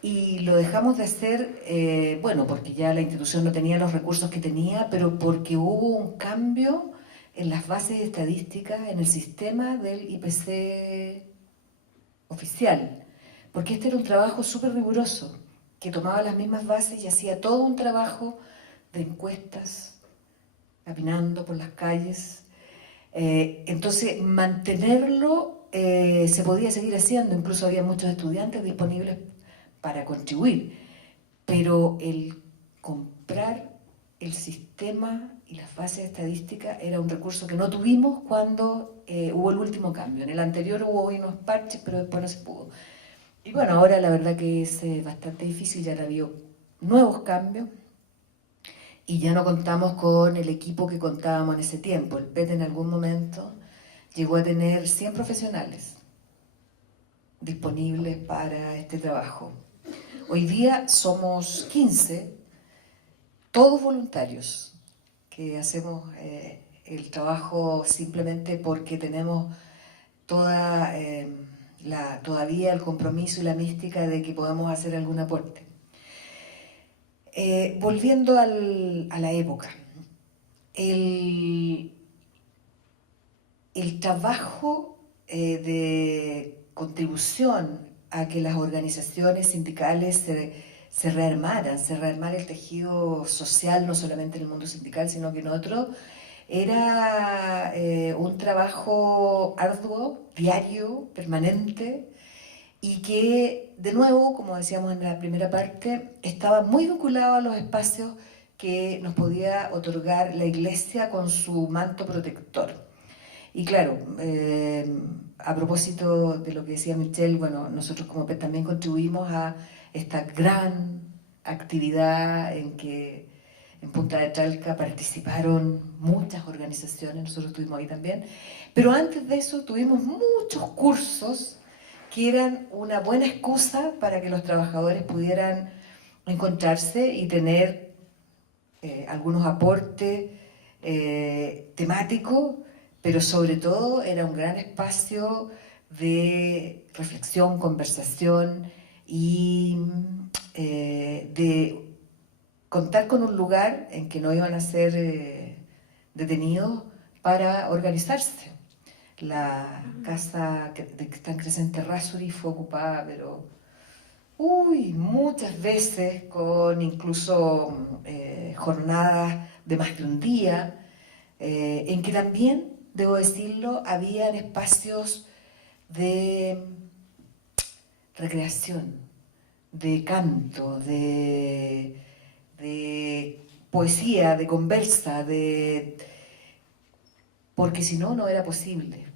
Y lo dejamos de hacer, bueno, porque ya la institución no tenía los recursos que tenía, pero porque hubo un cambio en las bases estadísticas, en el sistema del IPC oficial. Porque este era un trabajo súper riguroso, que tomaba las mismas bases y hacía todo un trabajo de encuestas caminando por las calles. Entonces, mantenerlo se podía seguir haciendo, incluso había muchos estudiantes disponibles para contribuir, pero el comprar el sistema y las bases estadísticas era un recurso que no tuvimos cuando hubo el último cambio. En el anterior hubo unos parches, pero después no se pudo. Y bueno, ahora la verdad que es bastante difícil, ya han habido nuevos cambios y ya no contamos con el equipo que contábamos en ese tiempo. El PET en algún momento llegó a tener 100 profesionales disponibles para este trabajo. Hoy día somos 15, todos voluntarios, que hacemos el trabajo simplemente porque tenemos todavía el compromiso y la mística de que podemos hacer algún aporte. Volviendo a la época, el trabajo de contribución a que las organizaciones sindicales se rearmara el tejido social, no solamente en el mundo sindical, sino que en otro, era un trabajo arduo, diario, permanente, y que, de nuevo, como decíamos en la primera parte, estaba muy vinculado a los espacios que nos podía otorgar la Iglesia con su manto protector. Y claro, a propósito de lo que decía Michelle, bueno, nosotros como PET también contribuimos a esta gran actividad en que en Punta de Talca participaron muchas organizaciones, nosotros estuvimos ahí también, pero antes de eso tuvimos muchos cursos que eran una buena excusa para que los trabajadores pudieran encontrarse y tener algunos aportes temáticos, pero sobre todo era un gran espacio de reflexión, conversación y de contar con un lugar en que no iban a ser detenidos para organizarse. La casa que está en Crescente Errázuriz fue ocupada, pero muchas veces con incluso jornadas de más de un día, en que también, debo decirlo, habían espacios de recreación, de canto, de poesía, de conversa, porque si no, no era posible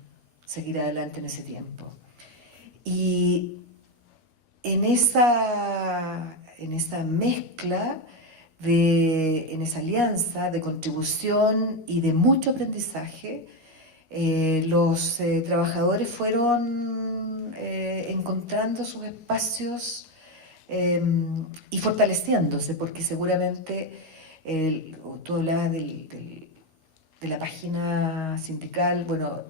seguir adelante en ese tiempo. Y en esa mezcla, en esa alianza de contribución y de mucho aprendizaje, los trabajadores fueron encontrando sus espacios y fortaleciéndose, porque seguramente tú hablabas de la página sindical. Bueno,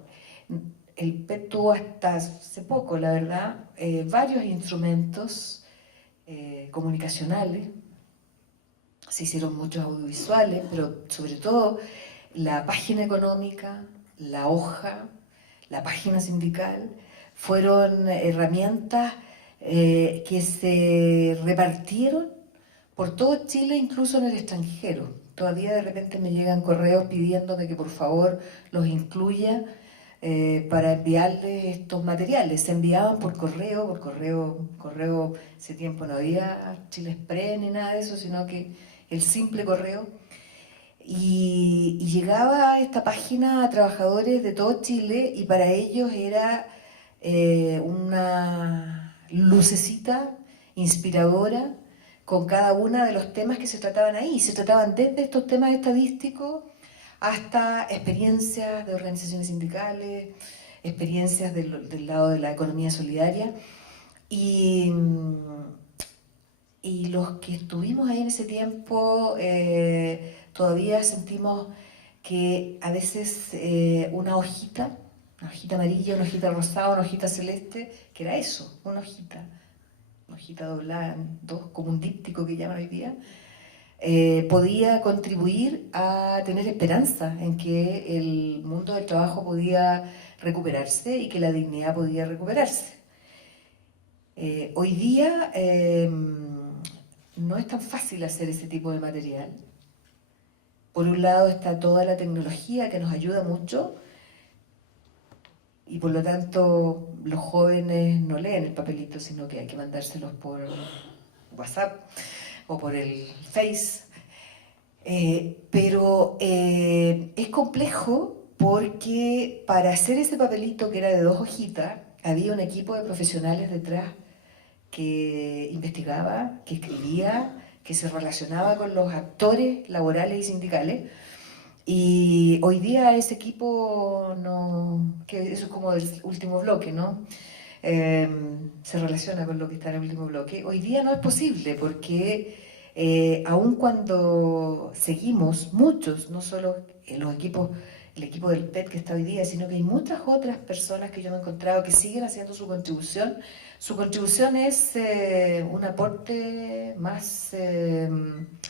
el PET tuvo hasta hace poco, la verdad, varios instrumentos comunicacionales, se hicieron muchos audiovisuales, pero sobre todo la página económica, la hoja, la página sindical, fueron herramientas que se repartieron por todo Chile, incluso en el extranjero. Todavía de repente me llegan correos pidiéndome que por favor los incluya para enviarles estos materiales. Se enviaban por correo, ese tiempo no había Chile Express ni nada de eso, sino que el simple correo. Y llegaba a esta página a trabajadores de todo Chile y para ellos era una lucecita inspiradora con cada uno de los temas que se trataban ahí. Se trataban desde estos temas estadísticos hasta experiencias de organizaciones sindicales, experiencias del lado de la economía solidaria. Y los que estuvimos ahí en ese tiempo todavía sentimos que a veces una hojita amarilla, una hojita rosada, una hojita celeste, que era eso, una hojita doblada en dos, como un díptico que llaman hoy día, podía contribuir a tener esperanza en que el mundo del trabajo podía recuperarse y que la dignidad podía recuperarse. Hoy día no es tan fácil hacer ese tipo de material. Por un lado está toda la tecnología que nos ayuda mucho y por lo tanto los jóvenes no leen el papelito, sino que hay que mandárselos por WhatsApp o por el Face. Pero es complejo porque para hacer ese papelito que era de 2 hojitas, había un equipo de profesionales detrás que investigaba, que escribía, que se relacionaba con los actores laborales y sindicales. Y hoy día ese equipo no, que eso es como el último bloque, ¿no? Se relaciona con lo que está en el último bloque. Hoy día no es posible porque aun cuando seguimos muchos, no solo en los equipos, el equipo del PET que está hoy día, sino que hay muchas otras personas que yo me he encontrado que siguen haciendo su contribución. Su contribución es un aporte más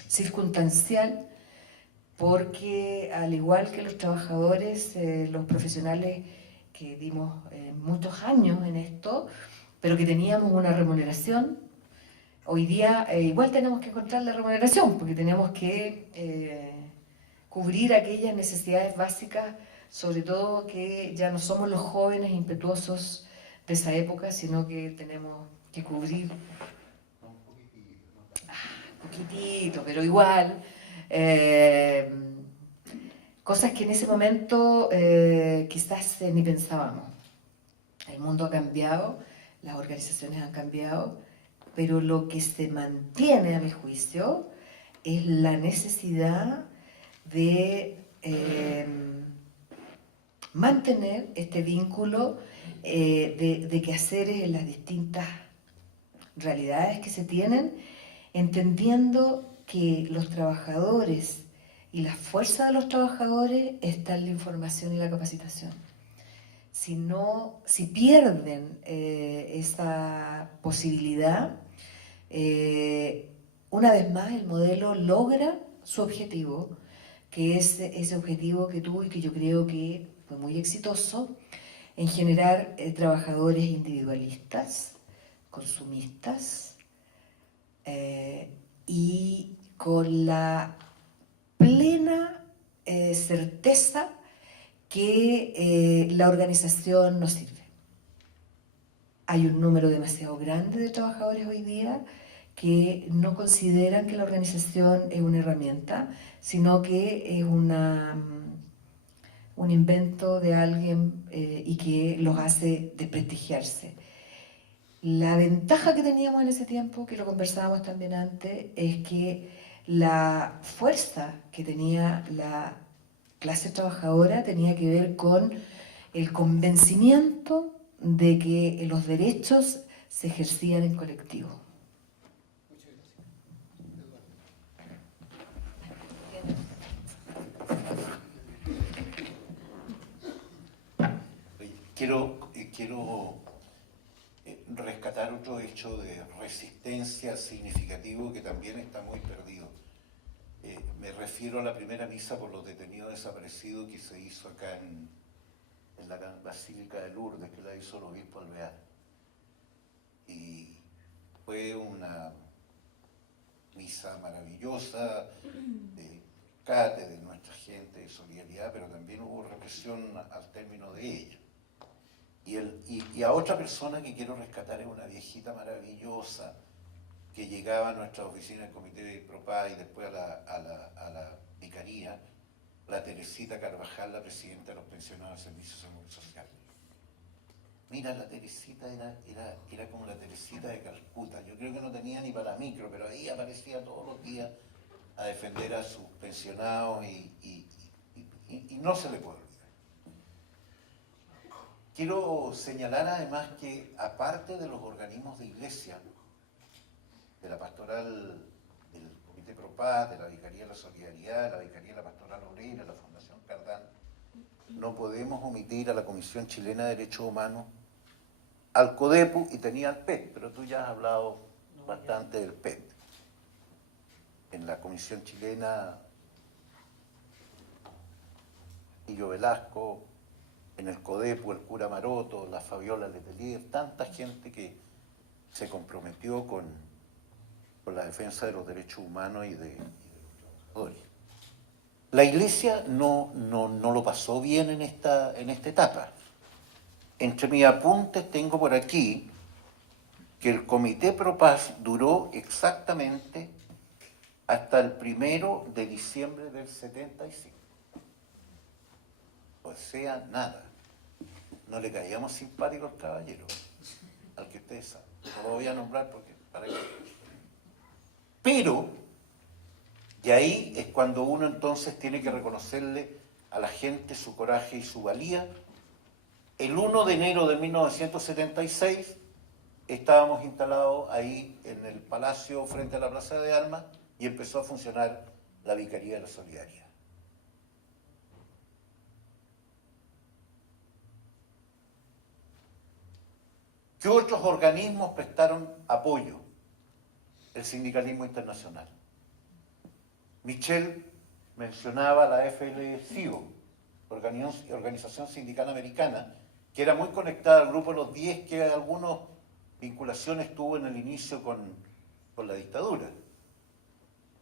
circunstancial, porque al igual que los trabajadores, los profesionales que dimos muchos años en esto, pero que teníamos una remuneración, hoy día igual tenemos que encontrar la remuneración, porque tenemos que cubrir aquellas necesidades básicas, sobre todo que ya no somos los jóvenes impetuosos de esa época, sino que tenemos que cubrir poquitito, pero igual, cosas que en ese momento quizás ni pensábamos. El mundo ha cambiado, las organizaciones han cambiado, pero lo que se mantiene, a mi juicio, es la necesidad de mantener este vínculo de quehaceres en las distintas realidades que se tienen, entendiendo que los trabajadores y la fuerza de los trabajadores está en la información y la capacitación. Si pierden esa posibilidad, una vez más el modelo logra su objetivo, que es ese objetivo que tuvo y que yo creo que fue muy exitoso, en generar trabajadores individualistas, consumistas, y con la plena certeza que la organización no sirve. Hay un número demasiado grande de trabajadores hoy día que no consideran que la organización es una herramienta, sino que es un invento de alguien y que los hace desprestigiarse. La ventaja que teníamos en ese tiempo, que lo conversábamos también antes, es que la fuerza que tenía la clase trabajadora tenía que ver con el convencimiento de que los derechos se ejercían en colectivo. Quiero rescatar otro hecho de resistencia significativo que también está muy perdido. Me refiero a la primera misa por los detenidos desaparecidos que se hizo acá en la Basílica de Lourdes, que la hizo el obispo Alvear. Y fue una misa maravillosa, de cate de nuestra gente, de solidaridad, pero también hubo represión al término de ella. Y a otra persona que quiero rescatar es una viejita maravillosa que llegaba a nuestra oficina del Comité de Propá y después a la vicaría, la Teresita Carvajal, la presidenta de los pensionados del Servicio Social. Mira, la Teresita era como la Teresita de Calcuta. Yo creo que no tenía ni para micro, pero ahí aparecía todos los días a defender a sus pensionados y no se le puede olvidar. Quiero señalar además que aparte de los organismos de iglesia, de la pastoral del Comité Propaz, de la Vicaría de la Solidaridad, de la Vicaría de la Pastoral Obrera, la Fundación Cardán, no podemos omitir a la Comisión Chilena de Derechos Humanos, al CODEPU y tenía al PET, pero tú ya has hablado bastante del PET. En la Comisión Chilena, Illo Velasco, en el CODEPU, el cura Maroto, la Fabiola Letelier, tanta gente que se comprometió con la defensa de los derechos humanos y de los trabajadores. La Iglesia no lo pasó bien en esta etapa. Entre mis apuntes tengo por aquí que el Comité Pro Paz duró exactamente hasta el 1 de diciembre del 75. O sea, nada. No le caíamos simpáticos al caballero, al que ustedes saben. No lo voy a nombrar porque para qué. Pero, de ahí es cuando uno entonces tiene que reconocerle a la gente su coraje y su valía. El 1 de enero de 1976 estábamos instalados ahí en el Palacio frente a la Plaza de Armas y empezó a funcionar la Vicaría de la Solidaridad. ¿Qué otros organismos prestaron apoyo? El sindicalismo internacional. Michel mencionaba la FL-CIO, Organización Sindical Americana, que era muy conectada al Grupo de los 10, que algunas vinculaciones tuvo en el inicio con la dictadura.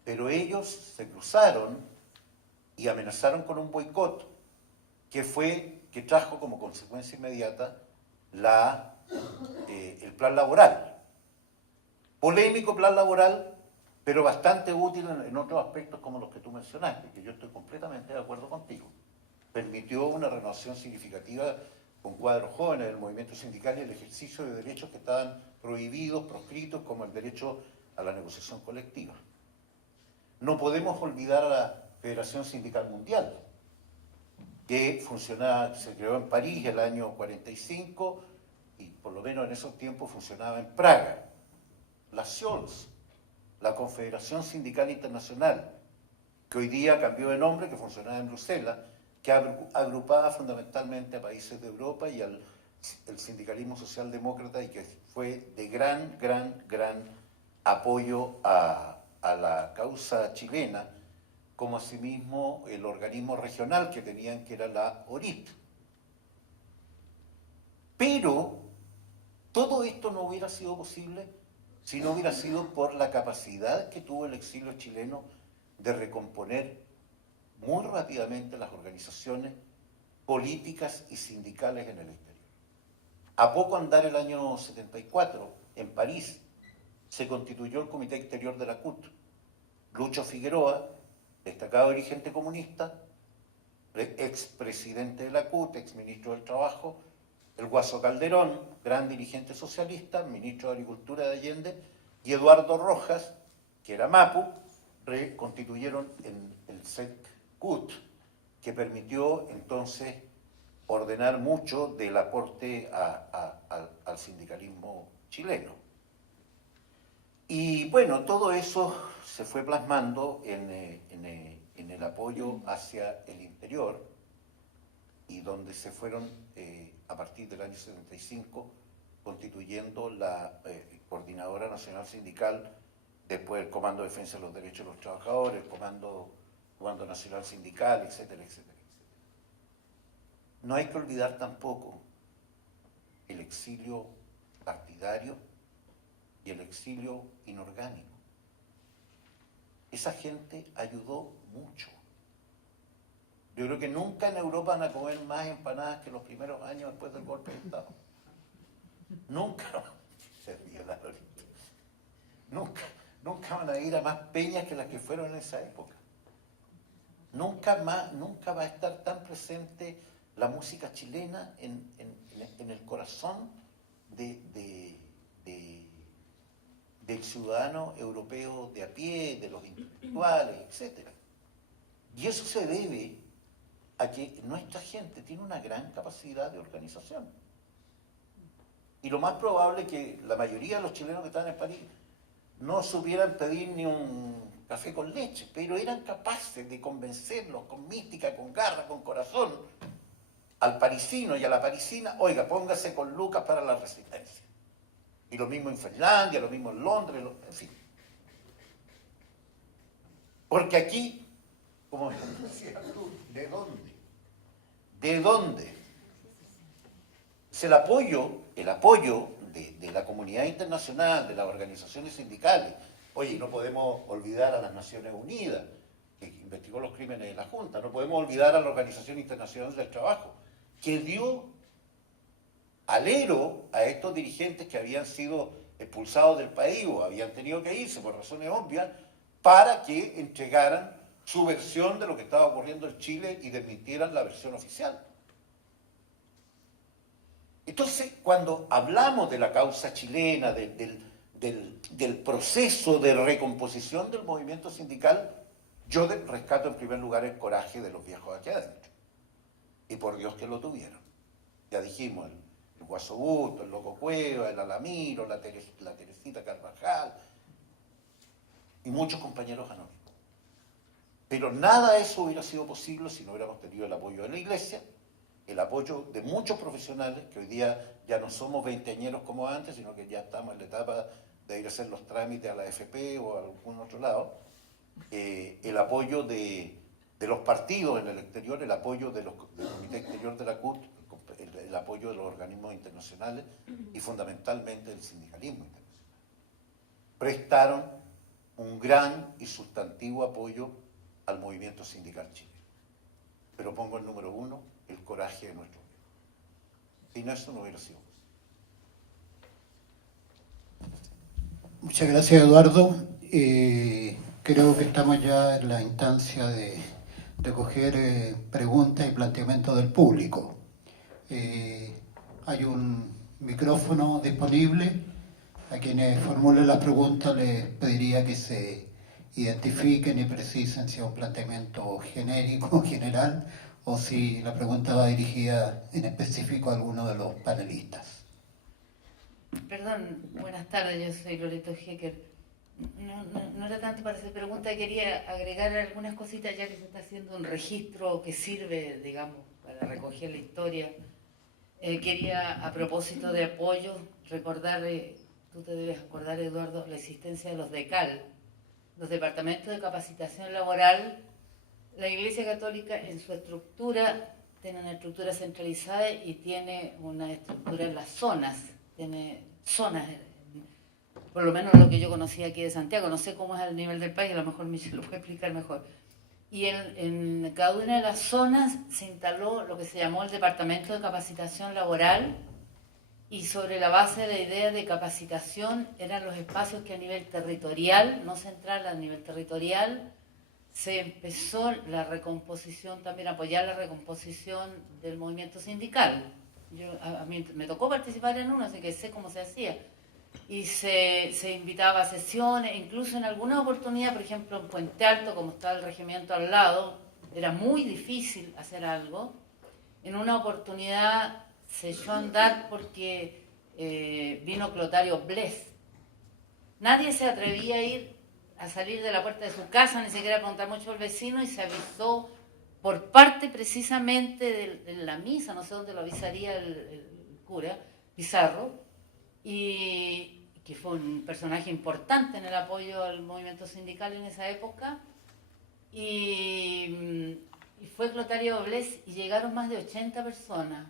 Pero ellos se cruzaron y amenazaron con un boicot, que trajo como consecuencia inmediata el plan laboral. Polémico plan laboral, pero bastante útil en otros aspectos como los que tú mencionaste, que yo estoy completamente de acuerdo contigo. Permitió una renovación significativa con cuadros jóvenes del movimiento sindical y el ejercicio de derechos que estaban prohibidos, proscritos, como el derecho a la negociación colectiva. No podemos olvidar a la Federación Sindical Mundial, que se creó en París el año 45 y por lo menos en esos tiempos funcionaba en Praga. La CIOLS, la Confederación Sindical Internacional, que hoy día cambió de nombre, que funcionaba en Bruselas, que agrupaba fundamentalmente a países de Europa y el sindicalismo socialdemócrata y que fue de gran apoyo a la causa chilena, como asimismo el organismo regional que tenían, que era la ORIT. Pero todo esto no hubiera sido posible si no hubiera sido por la capacidad que tuvo el exilio chileno de recomponer muy rápidamente las organizaciones políticas y sindicales en el exterior. A poco andar el año 74, en París, se constituyó el Comité Exterior de la CUT. Lucho Figueroa, destacado dirigente comunista, expresidente de la CUT, exministro del Trabajo, el Guaso Calderón, gran dirigente socialista, ministro de Agricultura de Allende, y Eduardo Rojas, que era Mapu, reconstituyeron el CET-CUT, que permitió entonces ordenar mucho del aporte al sindicalismo chileno. Y bueno, todo eso se fue plasmando en el apoyo hacia el interior, y donde se fueron, a partir del año 75, constituyendo la Coordinadora Nacional Sindical, después el Comando de Defensa de los Derechos de los Trabajadores, el Comando Nacional Sindical, etcétera, etcétera, etcétera. No hay que olvidar tampoco el exilio partidario y el exilio inorgánico. Esa gente ayudó mucho. Yo creo que nunca en Europa van a comer más empanadas que los primeros años después del golpe de Estado. Nunca. Se ríe la Lorita. Nunca van a ir a más peñas que las que fueron en esa época. Nunca va a estar tan presente la música chilena en el corazón del ciudadano europeo de a pie, de los intelectuales, etc. Y eso se debe a que nuestra gente tiene una gran capacidad de organización. Y lo más probable es que la mayoría de los chilenos que están en París no supieran pedir ni un café con leche, pero eran capaces de convencerlos con mística, con garra, con corazón, al parisino y a la parisina: oiga, póngase con lucas para la resistencia. Y lo mismo en Finlandia, lo mismo en Londres, en fin. Porque aquí, como decías tú, ¿de dónde? ¿De dónde? Es el apoyo de la comunidad internacional, de las organizaciones sindicales. Oye, no podemos olvidar a las Naciones Unidas, que investigó los crímenes de la Junta. No podemos olvidar a la Organización Internacional del Trabajo, que dio alero a estos dirigentes que habían sido expulsados del país o habían tenido que irse por razones obvias, para que entregaran su versión de lo que estaba ocurriendo en Chile y desmintieran la versión oficial. Entonces, cuando hablamos de la causa chilena, del proceso de recomposición del movimiento sindical, yo rescato en primer lugar el coraje de los viejos aquí adentro. Y por Dios que lo tuvieron. Ya dijimos, el Guaso Busto, el Loco Cueva, el Alamiro, la Teresita Carvajal y muchos compañeros anónimos. Pero nada de eso hubiera sido posible si no hubiéramos tenido el apoyo de la Iglesia, el apoyo de muchos profesionales, que hoy día ya no somos veinteañeros como antes, sino que ya estamos en la etapa de ir a hacer los trámites a la AFP o a algún otro lado, el apoyo de los partidos en el exterior, el apoyo del Comité Exterior de la CUT, el apoyo de los organismos internacionales y fundamentalmente del sindicalismo internacional. Prestaron un gran y sustantivo apoyo al movimiento sindical chileno. Pero pongo el número uno, el coraje de nuestro pueblo. Sin eso no hubiera sido posible. Muchas gracias, Eduardo. Creo que estamos ya en la instancia de coger preguntas y planteamientos del público. Hay un micrófono disponible. A quienes formulen las preguntas les pediría que se identifiquen y precisen si es un planteamiento genérico, general, o si la pregunta va dirigida en específico a alguno de los panelistas. Perdón, buenas tardes, yo soy Loreto Hecker. No era tanto para hacer pregunta, quería agregar algunas cositas ya que se está haciendo un registro que sirve, digamos, para recoger la historia. Quería, a propósito de apoyo, recordar, tú te debes acordar, Eduardo, la existencia de los DECAL, los Departamentos de Capacitación Laboral. La Iglesia Católica en su estructura tiene una estructura centralizada y tiene una estructura en las zonas, tiene zonas, por lo menos lo que yo conocía aquí de Santiago, no sé cómo es el nivel del país, a lo mejor Michel lo puede explicar mejor. Y en cada una de las zonas se instaló lo que se llamó el Departamento de Capacitación Laboral, y sobre la base de la idea de capacitación eran los espacios que a nivel territorial, no central, a nivel territorial, se empezó la recomposición, también apoyar la recomposición del movimiento sindical. A mí me tocó participar en uno, así que sé cómo se hacía. Y se invitaba a sesiones, incluso en alguna oportunidad, por ejemplo en Puente Alto, como estaba el regimiento al lado, era muy difícil hacer algo. En una oportunidad se echó a andar porque vino Clotario Blest. Nadie se atrevía a salir de la puerta de su casa, ni siquiera a preguntar mucho al vecino, y se avisó por parte precisamente de la misa, no sé dónde lo avisaría el cura, Pizarro, y que fue un personaje importante en el apoyo al movimiento sindical en esa época, y fue Clotario Blest y llegaron más de 80 personas.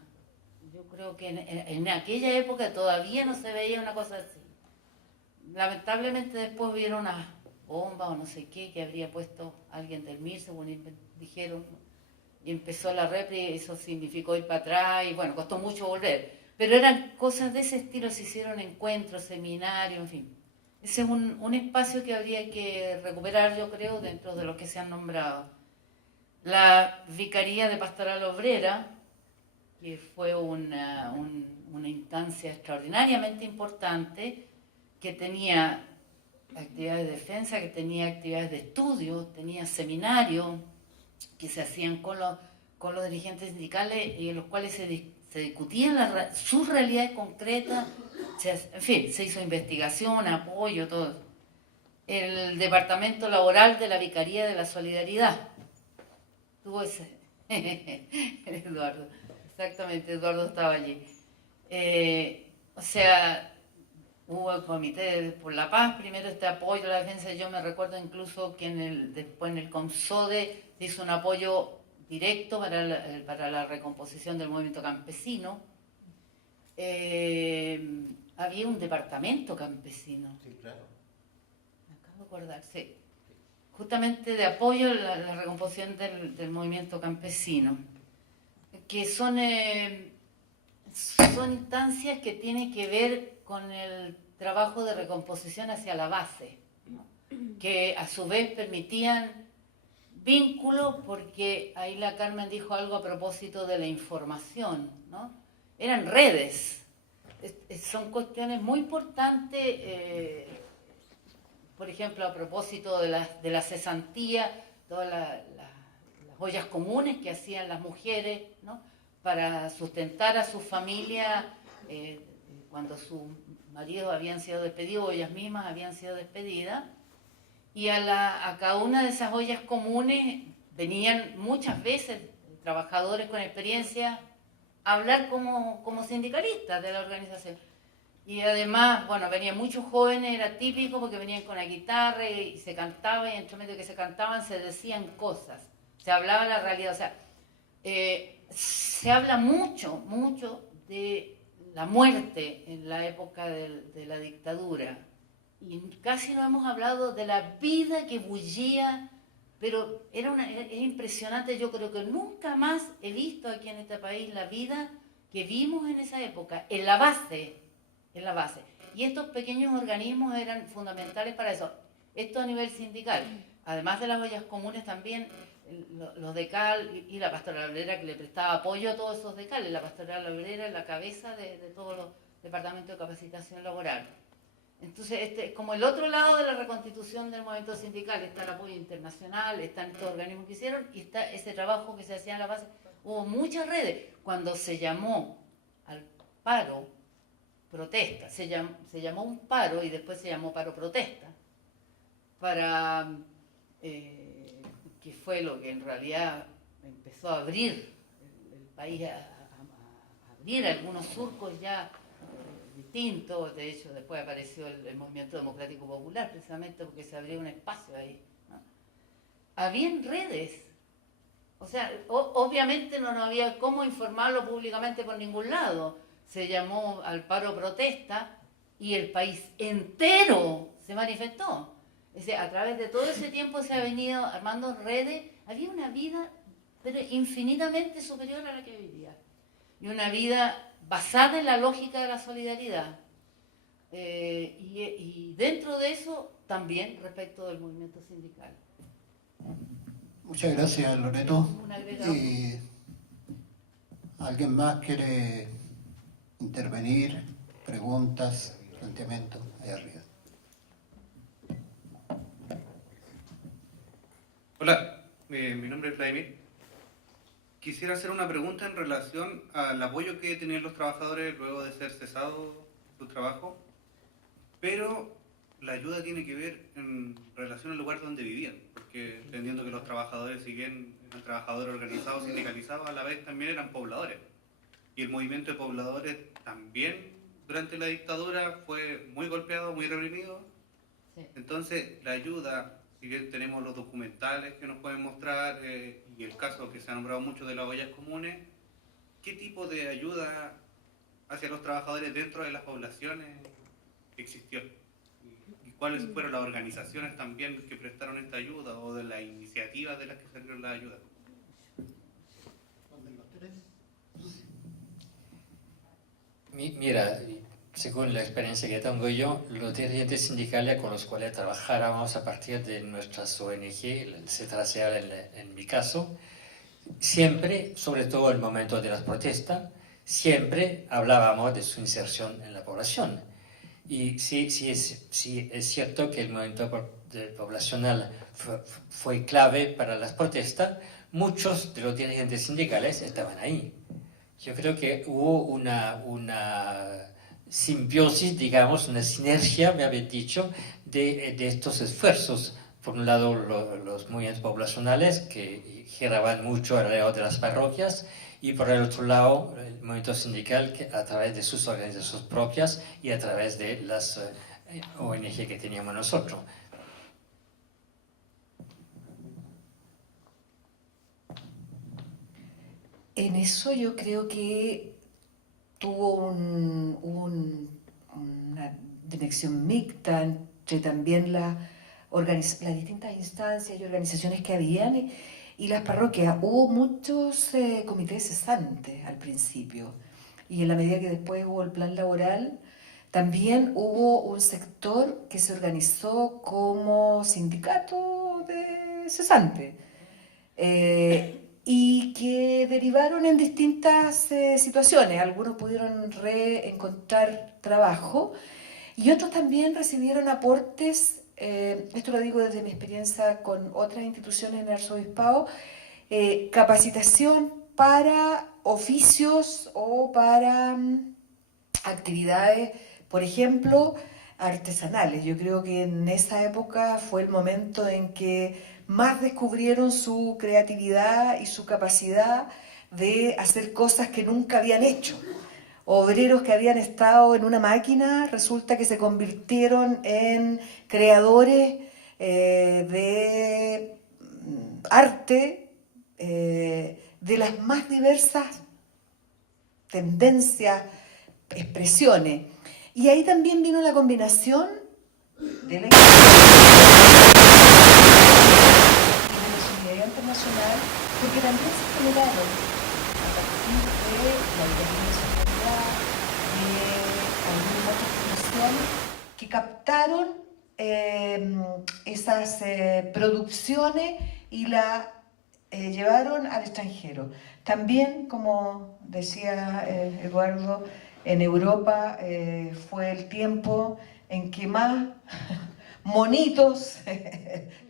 Yo creo que en aquella época todavía no se veía una cosa así. Lamentablemente después vieron unas bombas o no sé qué que habría puesto alguien del MIR, según dijeron, y empezó la repri, y eso significó ir para atrás, y bueno, costó mucho volver. Pero eran cosas de ese estilo, se hicieron encuentros, seminarios, en fin. Ese es un espacio que habría que recuperar, yo creo, dentro de los que se han nombrado. La Vicaría de Pastoral Obrera, que fue una instancia extraordinariamente importante, que tenía actividades de defensa, que tenía actividades de estudio, tenía seminarios que se hacían con los dirigentes sindicales y en los cuales se discutían sus realidades concretas, en fin, se hizo investigación, apoyo, todo. El Departamento Laboral de la Vicaría de la Solidaridad, tuvo ese, Eduardo, exactamente, Eduardo estaba allí. O sea, hubo el Comité por la Paz, primero este apoyo a la defensa, yo me recuerdo incluso que después en el CONSODE se hizo un apoyo directo para la recomposición del movimiento campesino. Había un departamento campesino. Sí, claro. Me acabo de acordar, sí. justamente de apoyo a la recomposición del movimiento campesino, que son instancias que tienen que ver con el trabajo de recomposición hacia la base, ¿no? Que a su vez permitían vínculos, porque ahí la Carmen dijo algo a propósito de la información, ¿no? Eran redes, son cuestiones muy importantes, por ejemplo, a propósito de la cesantía, todas las ollas comunes que hacían las mujeres, ¿no? Para sustentar a su familia cuando sus maridos habían sido despedidos o ellas mismas habían sido despedidas. Y a cada una de esas ollas comunes venían muchas veces trabajadores con experiencia a hablar como sindicalistas de la organización. Y además, bueno, venían muchos jóvenes, era típico porque venían con la guitarra y se cantaba, y entre medio que se cantaban se decían cosas, se hablaba la realidad. O sea, se habla mucho de la muerte en la época de la dictadura, y casi no hemos hablado de la vida que bullía, pero es impresionante. Yo creo que nunca más he visto aquí en este país la vida que vimos en esa época, en la base. Y estos pequeños organismos eran fundamentales para eso. Esto a nivel sindical, además de las ollas comunes también, los DECAL y la Pastoral Obrera, que le prestaba apoyo a todos esos DECAL. La Pastoral Obrera es la cabeza de todos los departamentos de capacitación laboral. Entonces, como el otro lado de la reconstitución del movimiento sindical, está el apoyo internacional, están estos organismos que hicieron, y está ese trabajo que se hacía en la base. Hubo muchas redes. Cuando se llamó al paro protesta, se llamó un paro y después se llamó paro protesta, para que fue lo que en realidad empezó a abrir el país, a abrir algunos surcos ya distintos. De hecho, después apareció el movimiento democrático popular, precisamente porque se abrió un espacio ahí, ¿no? Habían redes. O sea, obviamente no había cómo informarlo públicamente por ningún lado. Se llamó al paro protesta y el país entero se manifestó. Es decir, a través de todo ese tiempo se ha venido armando redes. Había una vida pero infinitamente superior a la que vivía. Y una vida basada en la lógica de la solidaridad. Y dentro de eso también respecto del movimiento sindical. Muchas gracias, Loreto. Un agregado. ¿Alguien más quiere intervenir? Preguntas, planteamientos, ahí arriba. Hola, mi nombre es Vladimir. Quisiera hacer una pregunta en relación al apoyo que tenían los trabajadores luego de ser cesado su trabajo, pero la ayuda tiene que ver en relación al lugar donde vivían, porque entendiendo que los trabajadores, si bien eran trabajadores organizados, sindicalizados, a la vez también eran pobladores. Y el movimiento de pobladores también durante la dictadura fue muy golpeado, muy reprimido. Sí. Entonces, la ayuda, si bien tenemos los documentales que nos pueden mostrar y el caso que se ha nombrado mucho de las ollas comunes, ¿qué tipo de ayuda hacia los trabajadores dentro de las poblaciones existió? ¿Y cuáles fueron las organizaciones también que prestaron esta ayuda o de las iniciativas de las que salió la ayuda? Mira, según la experiencia que tengo yo, los dirigentes sindicales con los cuales trabajábamos a partir de nuestras ONG, el CETRASEAL en mi caso, siempre, sobre todo en el momento de las protestas, siempre hablábamos de su inserción en la población. Y sí es cierto que el movimiento poblacional fue clave para las protestas. Muchos de los dirigentes sindicales estaban ahí. Yo creo que hubo una simbiosis, digamos, una sinergia, me habéis dicho, de estos esfuerzos. Por un lado, los movimientos poblacionales que giraban mucho alrededor de las parroquias, y por el otro lado, el movimiento sindical que a través de sus organizaciones propias y a través de las ONG que teníamos nosotros. En eso yo creo que tuvo una dirección mixta entre también las las distintas instancias y organizaciones que habían y las parroquias. Hubo muchos comités cesantes al principio y en la medida que después hubo el plan laboral, también hubo un sector que se organizó como sindicato de cesantes y que derivaron en distintas situaciones. Algunos pudieron reencontrar trabajo y otros también recibieron aportes, esto lo digo desde mi experiencia con otras instituciones en el arzobispado, capacitación para oficios o para actividades, por ejemplo, artesanales. Yo creo que en esa época fue el momento en que más descubrieron su creatividad y su capacidad de hacer cosas que nunca habían hecho. Obreros que habían estado en una máquina, resulta que se convirtieron en creadores de arte de las más diversas tendencias, expresiones. Y ahí también vino la combinación de la solidaridad internacional, porque también se generaron a partir de la internacionalidad de algunas otras fundaciones que captaron esas producciones y la llevaron al extranjero. También, como decía Eduardo, en Europa fue el tiempo en que más monitos,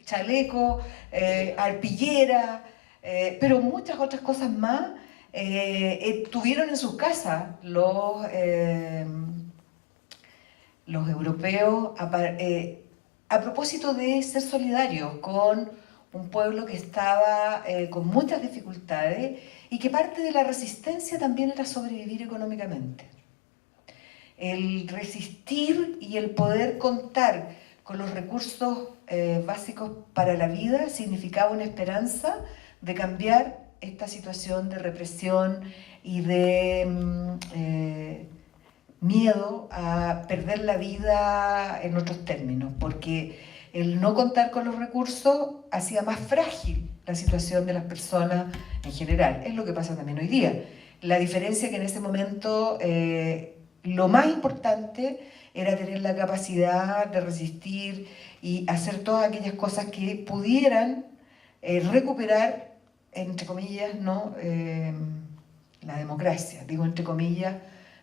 chalecos, arpillera, pero muchas otras cosas más tuvieron en sus casas los europeos a propósito de ser solidarios con un pueblo que estaba con muchas dificultades y que parte de la resistencia también era sobrevivir económicamente. El resistir y el poder contar con los recursos básicos para la vida significaba una esperanza de cambiar esta situación de represión y de miedo a perder la vida en otros términos, porque el no contar con los recursos hacía más frágil la situación de las personas en general. Es lo que pasa también hoy día. La diferencia que en ese momento lo más importante era tener la capacidad de resistir y hacer todas aquellas cosas que pudieran recuperar, entre comillas, ¿no? La democracia. Digo entre comillas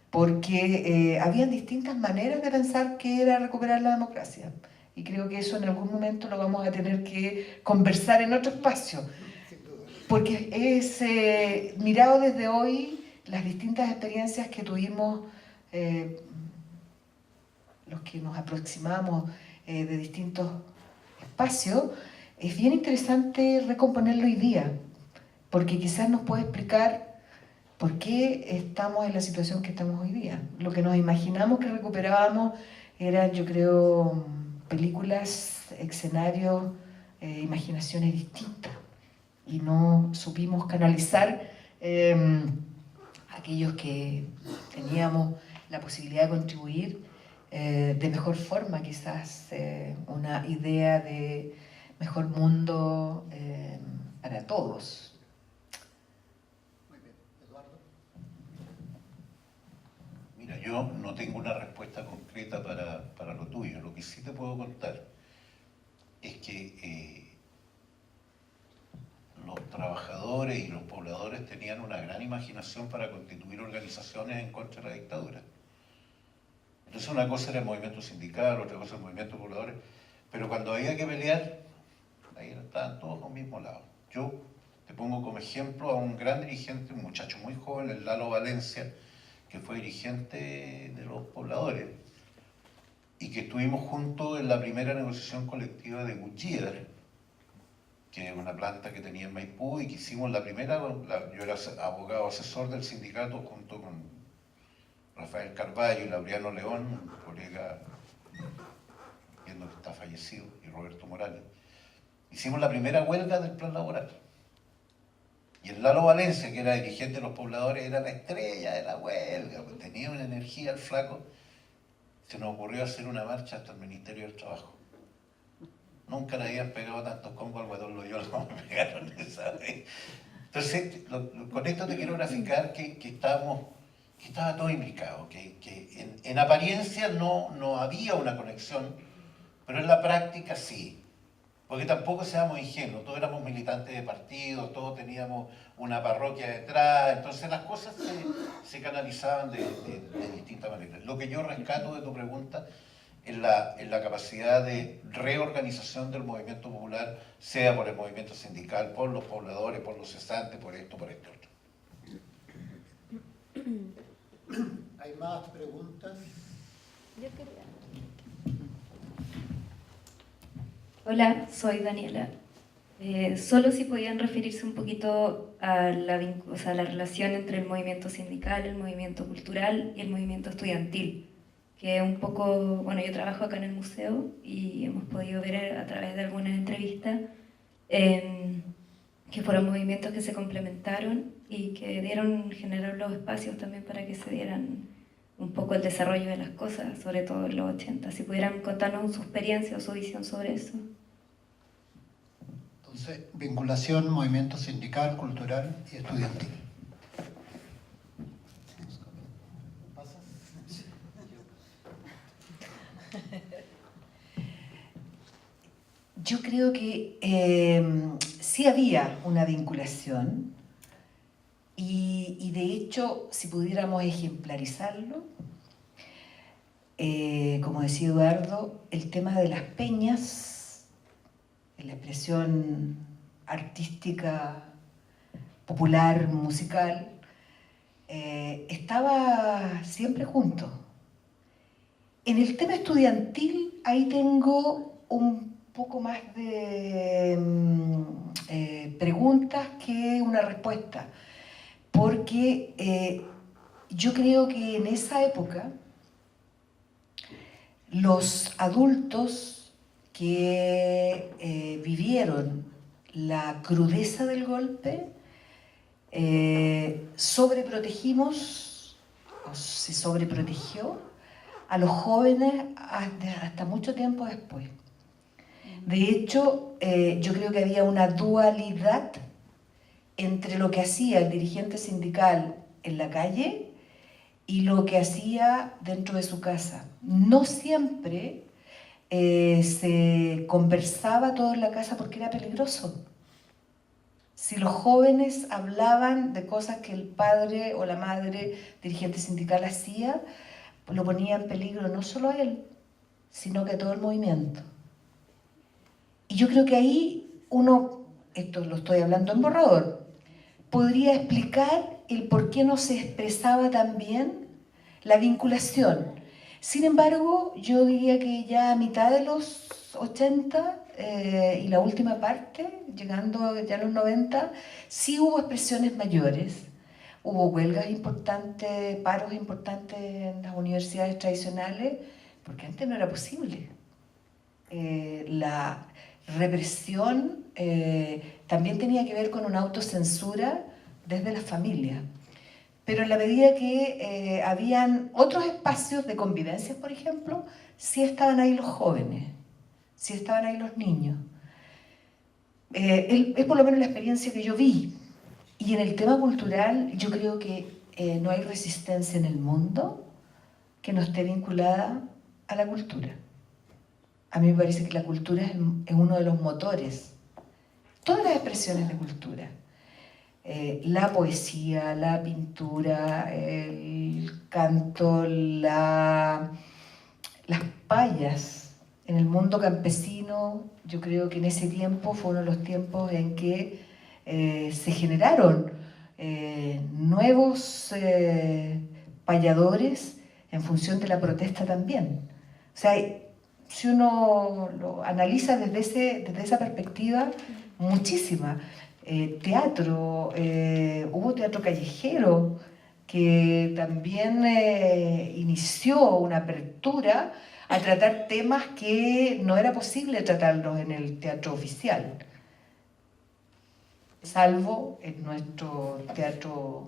porque habían distintas maneras de pensar que era recuperar la democracia. Y creo que eso en algún momento lo vamos a tener que conversar en otro espacio. Porque es mirado desde hoy las distintas experiencias que tuvimos los que nos aproximamos de distintos espacios, es bien interesante recomponerlo hoy día, porque quizás nos puede explicar por qué estamos en la situación que estamos hoy día. Lo que nos imaginamos que recuperábamos eran, yo creo, películas, escenarios, imaginaciones distintas, y no supimos canalizar aquellos que teníamos la posibilidad de contribuir de mejor forma, quizás una idea de mejor mundo para todos. Muy bien. Eduardo. Mira, yo no tengo una respuesta concreta para lo tuyo. Lo que sí te puedo contar es que los trabajadores y los pobladores tenían una gran imaginación para constituir organizaciones en contra de la dictadura. Entonces una cosa era el movimiento sindical, otra cosa el movimiento de pobladores, pero cuando había que pelear, ahí estaban todos a un mismo lado. Yo te pongo como ejemplo a un gran dirigente, un muchacho muy joven, el Lalo Valencia, que fue dirigente de los pobladores, y que estuvimos juntos en la primera negociación colectiva de Goodyear, que es una planta que tenía en Maipú, y que hicimos la primera, yo era abogado asesor del sindicato junto con Rafael Carballo y Laureano León, un colega, viendo que está fallecido, y Roberto Morales. Hicimos la primera huelga del plan laboral. Y el Lalo Valencia, que era dirigente de los pobladores, era la estrella de la huelga, pues tenía una energía el flaco. Se nos ocurrió hacer una marcha hasta el Ministerio del Trabajo. Nunca le habían pegado tantos combos al Guatón Loyola como me pegaron esa vez. Entonces, con esto te quiero graficar que estaba todo imbricado, que en apariencia no había una conexión, pero en la práctica sí. Porque tampoco seamos ingenuos, todos éramos militantes de partidos, todos teníamos una parroquia detrás, entonces las cosas se canalizaban de distintas maneras. Lo que yo rescato de tu pregunta es la capacidad de reorganización del movimiento popular, sea por el movimiento sindical, por los pobladores, por los cesantes, por esto, por este otro. ¿Hay más preguntas? Yo quería. Hola, soy Daniela. Solo si podían referirse un poquito a la relación entre el movimiento sindical, el movimiento cultural y el movimiento estudiantil, que un poco, bueno, yo trabajo acá en el museo y hemos podido ver a través de algunas entrevistas que fueron movimientos que se complementaron y que generaron los espacios también para que se dieran un poco el desarrollo de las cosas, sobre todo en los 80. Si pudieran contarnos su experiencia o su visión sobre eso. Entonces, vinculación, movimiento sindical, cultural y estudiantil. Yo creo que sí había una vinculación y de hecho, si pudiéramos ejemplarizarlo, como decía Eduardo, el tema de las peñas, la expresión artística, popular, musical, estaba siempre junto. En el tema estudiantil, ahí tengo un poco más de preguntas que una respuesta, porque yo creo que en esa época los adultos que vivieron la crudeza del golpe sobreprotegimos, o se sobreprotegió a los jóvenes hasta mucho tiempo después. De hecho, yo creo que había una dualidad entre lo que hacía el dirigente sindical en la calle y lo que hacía dentro de su casa. No siempre se conversaba todo en la casa porque era peligroso. Si los jóvenes hablaban de cosas que el padre o la madre dirigente sindical hacía, lo ponía en peligro no solo a él, sino que a todo el movimiento. Y yo creo que ahí uno, esto lo estoy hablando en borrador, podría explicar el por qué no se expresaba tan bien la vinculación. Sin embargo, yo diría que ya a mitad de los 80 y la última parte, llegando ya a los 90, sí hubo expresiones mayores. Hubo huelgas importantes, paros importantes en las universidades tradicionales, porque antes no era posible. La represión también tenía que ver con una autocensura desde la familia. Pero en la medida que habían otros espacios de convivencia, por ejemplo, sí estaban ahí los jóvenes, sí estaban ahí los niños. Es por lo menos la experiencia que yo vi. Y en el tema cultural, yo creo que no hay resistencia en el mundo que no esté vinculada a la cultura. A mí me parece que la cultura es uno de los motores. Todas las expresiones de cultura. La poesía, la pintura, el canto, las payas. En el mundo campesino, yo creo que en ese tiempo fue uno de los tiempos en que se generaron nuevos payadores en función de la protesta también. O sea, si uno lo analiza desde esa perspectiva, muchísima. Teatro, hubo teatro callejero que también inició una apertura a tratar temas que no era posible tratarlos en el teatro oficial, salvo en nuestro teatro,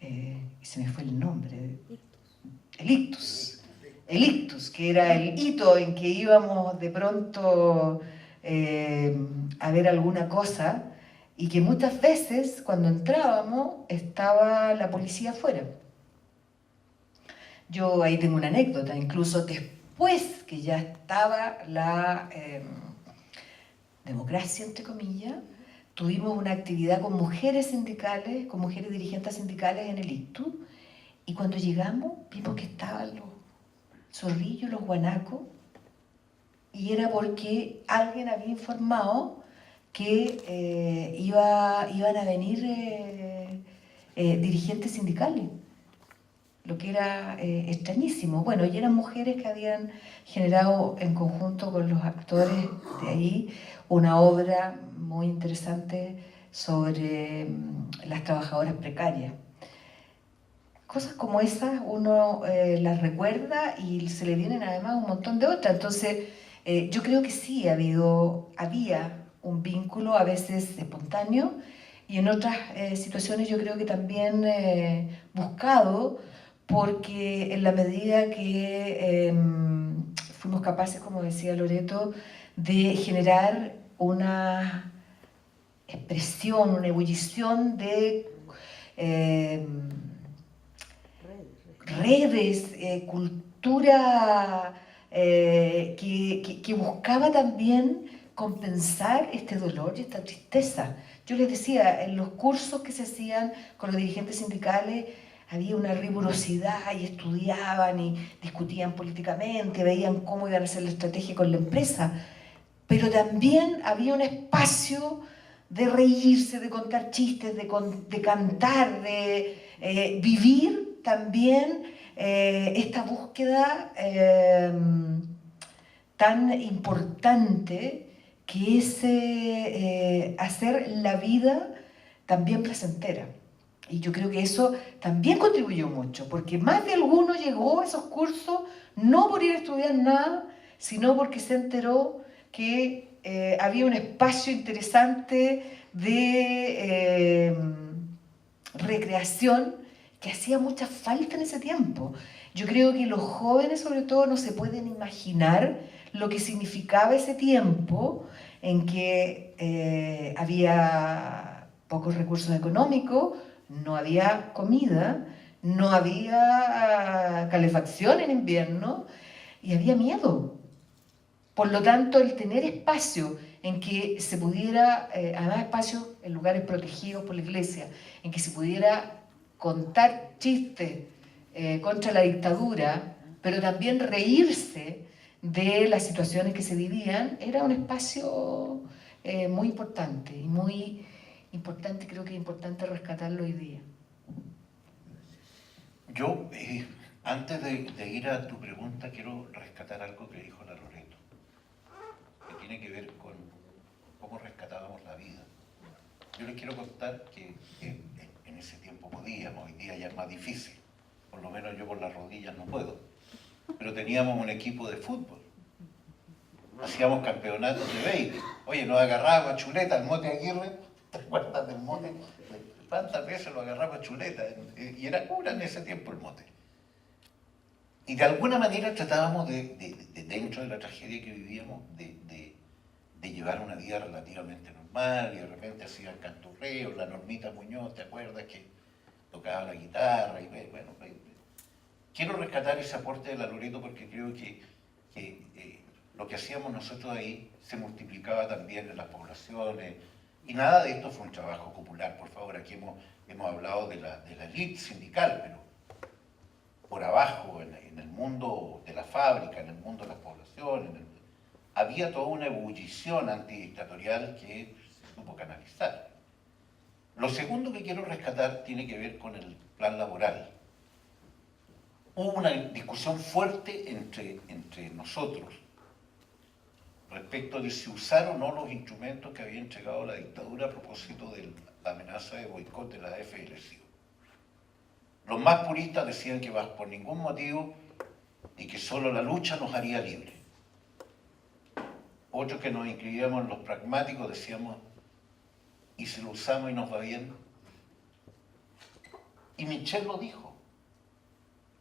y se me fue el nombre, el Ictus. el ictus, que era el hito en que íbamos de pronto a ver alguna cosa, y que muchas veces cuando entrábamos estaba la policía afuera. Yo ahí tengo una anécdota, incluso después que ya estaba la democracia, entre comillas, tuvimos una actividad con mujeres sindicales, con mujeres dirigentes sindicales en el ictus, y cuando llegamos vimos que estaban los zorrillos, los guanacos, y era porque alguien había informado que iban a venir dirigentes sindicales, lo que era extrañísimo. Bueno, y eran mujeres que habían generado en conjunto con los actores de ahí una obra muy interesante sobre las trabajadoras precarias. Cosas como esas uno las recuerda y se le vienen además un montón de otras. Entonces, yo creo que sí había un vínculo, a veces espontáneo, y en otras situaciones yo creo que también buscado, porque en la medida que fuimos capaces, como decía Loreto, de generar una expresión, una ebullición de redes, cultura que buscaba también compensar este dolor y esta tristeza. Yo les decía, en los cursos que se hacían con los dirigentes sindicales había una rigurosidad y estudiaban y discutían políticamente, veían cómo iban a hacer la estrategia con la empresa, pero también había un espacio de reírse, de contar chistes, de cantar, de vivir también esta búsqueda tan importante que es hacer la vida también placentera. Y yo creo que eso también contribuyó mucho, porque más de alguno llegó a esos cursos no por ir a estudiar nada, sino porque se enteró que había un espacio interesante de recreación que hacía mucha falta en ese tiempo. Yo creo que los jóvenes, sobre todo, no se pueden imaginar lo que significaba ese tiempo en que había pocos recursos económicos, no había comida, no había calefacción en invierno y había miedo. Por lo tanto, el tener espacio en que se pudiera, además espacios en lugares protegidos por la iglesia, en que se pudiera contar chistes contra la dictadura, pero también reírse de las situaciones que se vivían, era un espacio muy importante y muy importante, creo que es importante rescatarlo hoy día. Yo, antes de ir a tu pregunta, quiero rescatar algo que dijo la Loreto, que tiene que ver con cómo rescatábamos la vida. Yo les quiero contar que en ese tiempo podíamos, hoy día ya es más difícil, por lo menos yo con las rodillas no puedo, pero teníamos un equipo de fútbol, hacíamos campeonatos de béisbol. Oye, nos agarraba a Chuleta, el Mote Aguirre, ¿te acuerdas del Mote? ¿Cuántas veces lo agarraba a Chuleta? Y era cura en ese tiempo el Mote. Y de alguna manera tratábamos dentro de la tragedia que vivíamos, de llevar una vida relativamente normal, y de repente hacían canturreos, la Normita Muñoz, ¿te acuerdas? Que tocaba la guitarra, y bueno, quiero rescatar ese aporte de la Loreto porque creo que lo que hacíamos nosotros ahí se multiplicaba también en las poblaciones, y nada de esto fue un trabajo popular, por favor. Aquí hemos hablado de la élite sindical, pero por abajo, en el mundo de la fábrica, en el mundo de las poblaciones, había toda una ebullición antidictatorial que se supo canalizar. Lo segundo que quiero rescatar tiene que ver con el plan laboral. Hubo una discusión fuerte entre nosotros respecto de si usar o no los instrumentos que había entregado la dictadura a propósito de la amenaza de boicot de la FLCIO. Los más puristas decían que por ningún motivo y que solo la lucha nos haría libres. Otros que nos inscribíamos en los pragmáticos decíamos, ¿y si lo usamos y nos va bien? Y Michel lo dijo.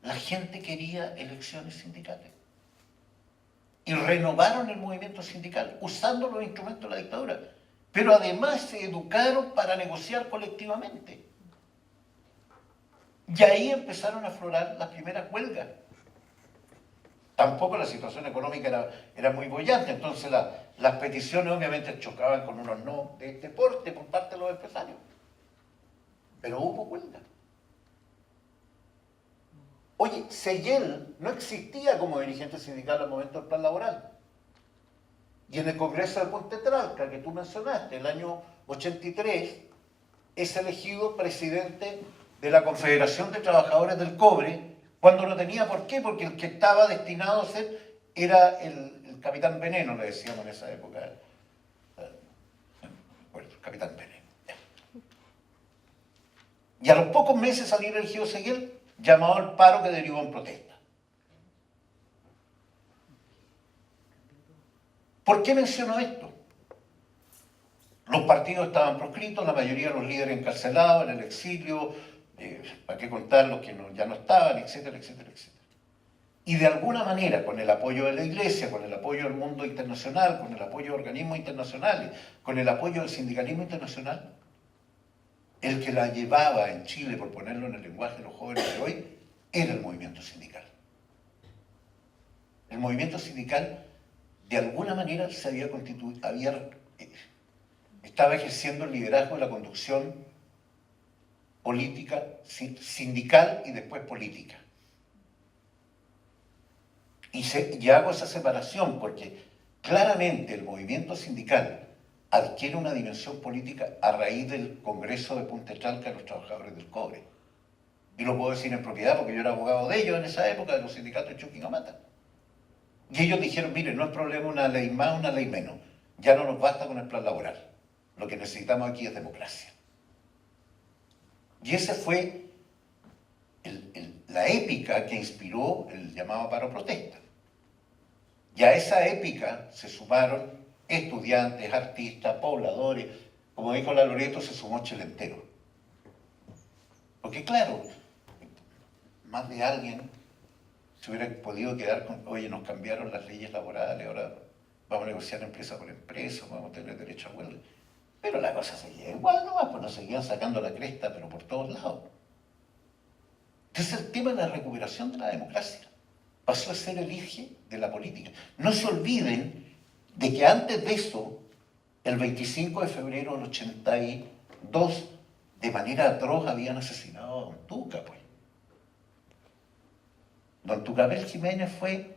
La gente quería elecciones sindicales. Y renovaron el movimiento sindical usando los instrumentos de la dictadura. Pero además se educaron para negociar colectivamente. Y ahí empezaron a aflorar las primeras huelgas. Tampoco la situación económica era muy boyante, entonces las peticiones obviamente chocaban con unos no de este porte por parte de los empresarios. Pero hubo huelga. Oye, Seguel no existía como dirigente sindical al momento del plan laboral. Y en el Congreso de Ponte Tralca, que tú mencionaste, el año 83, es elegido presidente de la Confederación de Trabajadores del Cobre, cuando no tenía por qué, porque el que estaba destinado a ser era el capitán Veneno, le decíamos en esa época. Bueno, el capitán Veneno. Y a los pocos meses salir elegido Seguel, llamado al paro que derivó en protesta. ¿Por qué menciono esto? Los partidos estaban proscritos, la mayoría de los líderes encarcelados, en el exilio, para qué contar los que ya no estaban, etcétera, etcétera, etcétera. Y de alguna manera, con el apoyo de la Iglesia, con el apoyo del mundo internacional, con el apoyo de organismos internacionales, con el apoyo del sindicalismo internacional, el que la llevaba en Chile, por ponerlo en el lenguaje de los jóvenes de hoy, era el movimiento sindical. El movimiento sindical, de alguna manera, se había constituido, estaba ejerciendo el liderazgo de la conducción política, sindical y después política. Y hago esa separación porque claramente el movimiento sindical adquiere una dimensión política a raíz del Congreso de Ponte Tralca de los Trabajadores del Cobre. Y lo puedo decir en propiedad porque yo era abogado de ellos en esa época, de los sindicatos de Chuquicamata. Y ellos dijeron, mire, no es problema una ley más, una ley menos. Ya no nos basta con el plan laboral. Lo que necesitamos aquí es democracia. Y esa fue la épica que inspiró el llamado paro protesta. Y a esa épica se sumaron estudiantes, artistas, pobladores. Como dijo la Loreto, se sumó Chile entero. Porque claro, más de alguien se hubiera podido quedar con, oye, nos cambiaron las leyes laborales, ahora vamos a negociar empresa por empresa, vamos a tener derecho a huelga. Pero la cosa seguía igual nomás, pues nos seguían sacando la cresta, pero por todos lados. Entonces el tema de la recuperación de la democracia pasó a ser el eje de la política. No se olviden de que antes de eso, el 25 de febrero del 82, de manera atroz habían asesinado a Don Tuca, pues. Don Tucapel Jiménez fue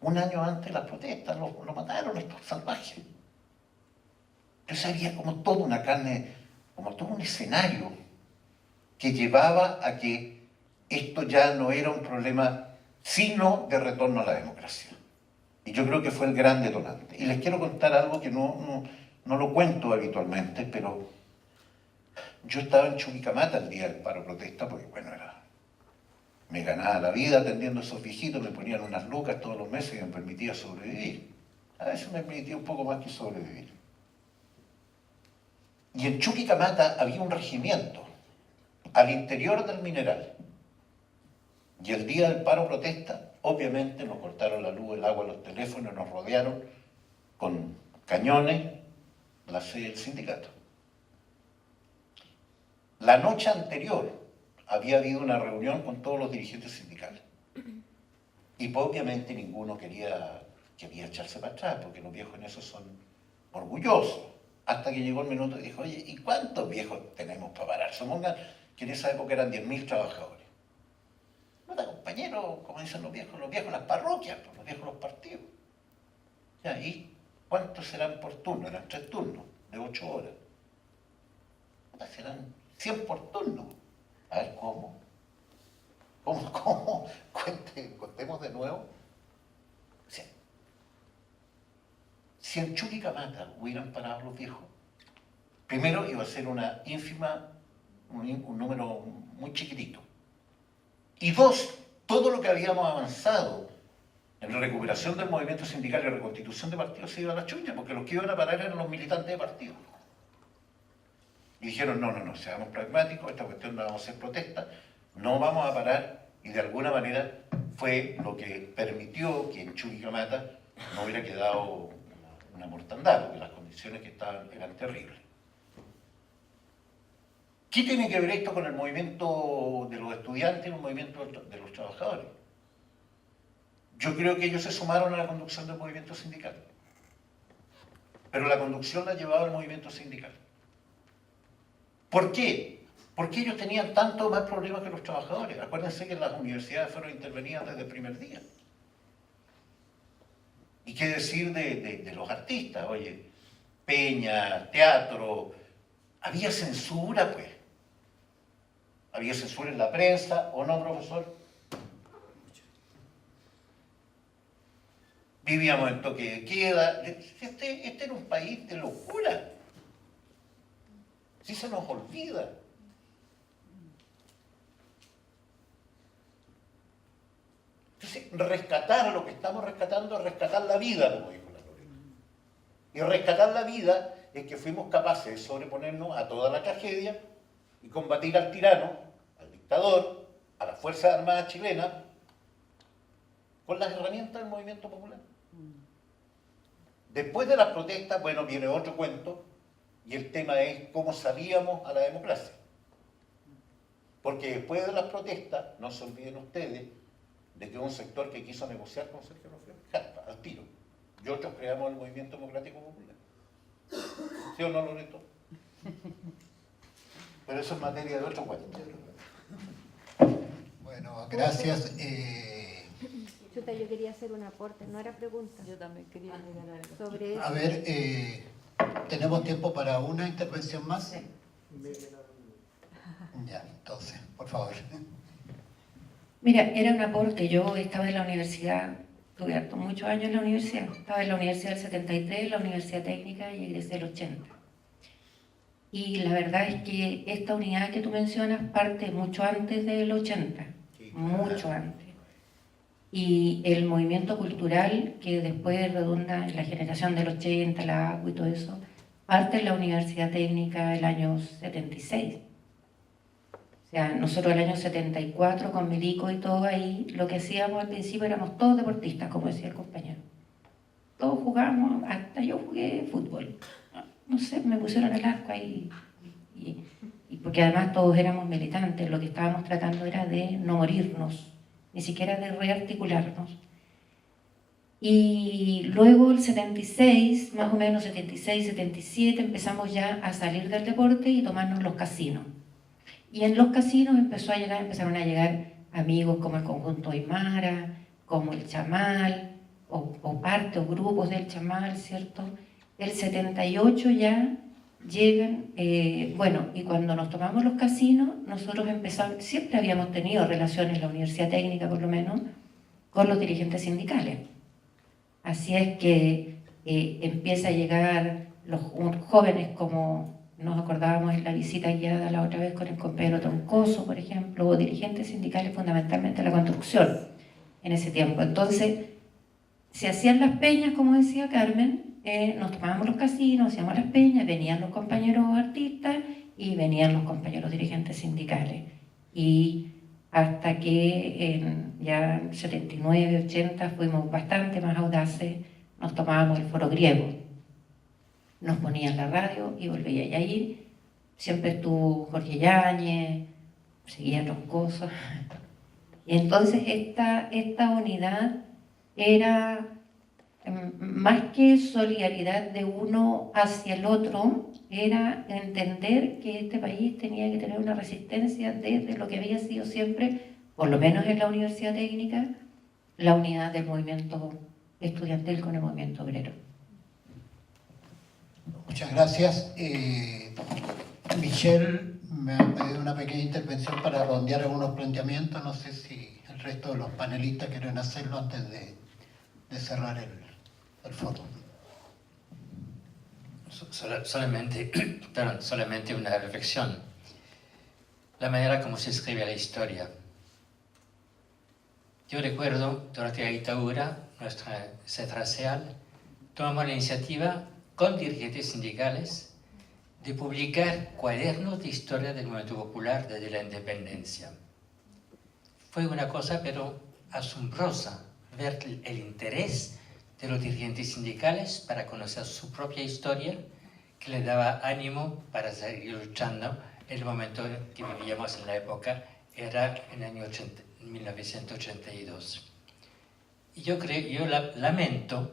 un año antes de las protestas, lo mataron estos salvajes. Entonces había como toda una carne, como todo un escenario que llevaba a que esto ya no era un problema sino de retorno a la democracia. Y yo creo que fue el gran detonante. Y les quiero contar algo que no lo cuento habitualmente, pero yo estaba en Chuquicamata el día del paro protesta, porque bueno, me ganaba la vida atendiendo a esos viejitos, me ponían unas lucas todos los meses y me permitía sobrevivir. A veces me permitía un poco más que sobrevivir. Y en Chuquicamata había un regimiento al interior del mineral. Y el día del paro protesta, obviamente nos cortaron la luz, el agua, los teléfonos, nos rodearon con cañones la sede del sindicato. La noche anterior había habido una reunión con todos los dirigentes sindicales. Y pues, obviamente ninguno quería echarse para atrás, porque los viejos en eso son orgullosos. Hasta que llegó el minuto y dijo, oye, ¿y cuántos viejos tenemos para parar? Supongan que en esa época eran 10.000 trabajadores. No da compañero, como dicen los viejos las parroquias, los viejos los partidos. Ya, ¿y cuántos serán por turno? Eran 3 turnos, de 8 horas. Serán 100 por turno. A ver, ¿cómo? Contemos de nuevo. O sea, si en Chuquicamata hubieran parado los viejos, primero iba a ser una ínfima, un número muy chiquitito. Y 2, todo lo que habíamos avanzado en la recuperación del movimiento sindical y la reconstitución de partidos se iba a la chuña, porque los que iban a parar eran los militantes de partidos. Y dijeron, no, seamos pragmáticos, esta cuestión no vamos a hacer protesta, no vamos a parar Y de alguna manera fue lo que permitió que en Chuquicamata no hubiera quedado una mortandad, porque las condiciones que estaban eran terribles. ¿Qué tiene que ver esto con el movimiento de los estudiantes y el movimiento de los trabajadores? Yo creo que ellos se sumaron a la conducción del movimiento sindical, pero la conducción la llevaba el movimiento sindical. ¿Por qué? Porque ellos tenían tanto más problemas que los trabajadores. Acuérdense que las universidades fueron intervenidas desde el primer día. ¿Y qué decir de los artistas? Oye, peña, teatro, había censura, pues. Había censura en la prensa, ¿o no, profesor? Vivíamos en toque de queda. Este era un país de locura. Sí se nos olvida. Entonces, rescatar lo que estamos rescatando es rescatar la vida, como dijo la Lorena. Y rescatar la vida es que fuimos capaces de sobreponernos a toda la tragedia y combatir al tirano, al dictador, a las Fuerzas Armadas chilenas, con las herramientas del movimiento popular. Después de las protestas, bueno, viene otro cuento, y el tema es cómo salíamos a la democracia. Porque después de las protestas, no se olviden ustedes, de que hubo un sector que quiso negociar con Sergio Rafael, al tiro. Y otros creamos el Movimiento Democrático Popular. ¿Sí o no, Loreto? Pero eso es materia de otro cuento. Bueno, gracias. Chuta, yo quería hacer un aporte, no era pregunta. Yo también quería agregar algo. Sobre eso. A ver, ¿tenemos tiempo para una intervención más? Sí. Ya, entonces, por favor. Mira, era un aporte. Yo estaba en la universidad, tuve muchos años en la universidad. Estaba en la universidad del 73, la universidad técnica, y egresé del 80. Y la verdad es que esta unidad que tú mencionas parte mucho antes del 80, mucho antes. Y el movimiento cultural, que después redunda en la generación del 80, la ACU y todo eso, parte en la universidad técnica el año 76. O sea, nosotros el año 74 con Milico y todo ahí, lo que hacíamos al principio éramos todos deportistas, como decía el compañero. Todos jugábamos, hasta yo jugué fútbol. No sé, me pusieron el arco ahí. Y porque además todos éramos militantes, lo que estábamos tratando era de no morirnos, ni siquiera de rearticularnos. Y luego el 76, más o menos 76, 77, empezamos ya a salir del deporte y tomarnos los casinos. Y en los casinos empezaron a llegar amigos como el Conjunto Aymara, como el Chamal, o parte o grupos del Chamal, ¿cierto? El 78 ya llegan, bueno, y cuando nos tomamos los casinos, nosotros empezamos, siempre habíamos tenido relaciones en la Universidad Técnica, por lo menos, con los dirigentes sindicales. Así es que empieza a llegar los jóvenes, como nos acordábamos en la visita guiada la otra vez con el compañero Troncoso, por ejemplo, o dirigentes sindicales fundamentalmente de la construcción en ese tiempo. Entonces, se hacían las peñas, como decía Carmen, nos tomábamos los casinos, hacíamos las peñas, venían los compañeros artistas y venían los compañeros dirigentes sindicales. Y hasta que ya en 79, 80 fuimos bastante más audaces, nos tomábamos el Foro Griego. Nos ponían la radio y volvía. Y ahí siempre estuvo Jorge Yáñez, seguía Troncoso. Y entonces esta unidad era más que solidaridad de uno hacia el otro, era entender que este país tenía que tener una resistencia desde lo que había sido siempre, por lo menos en la Universidad Técnica, la unidad del movimiento estudiantil con el movimiento obrero. Muchas gracias. Michelle me ha pedido una pequeña intervención para redondear algunos planteamientos. No sé si el resto de los panelistas quieren hacerlo antes de cerrar el foro. Solamente una reflexión. La manera como se escribe la historia. Yo recuerdo, durante la dictadura, nuestra central SEAL, tomamos la iniciativa con dirigentes sindicales de publicar cuadernos de historia del movimiento popular desde la independencia. fue una cosa pero asombrosa ver el interés de los dirigentes sindicales para conocer su propia historia, que le daba ánimo para seguir luchando. El momento que vivíamos en la época era en el año 1982. Y yo lamento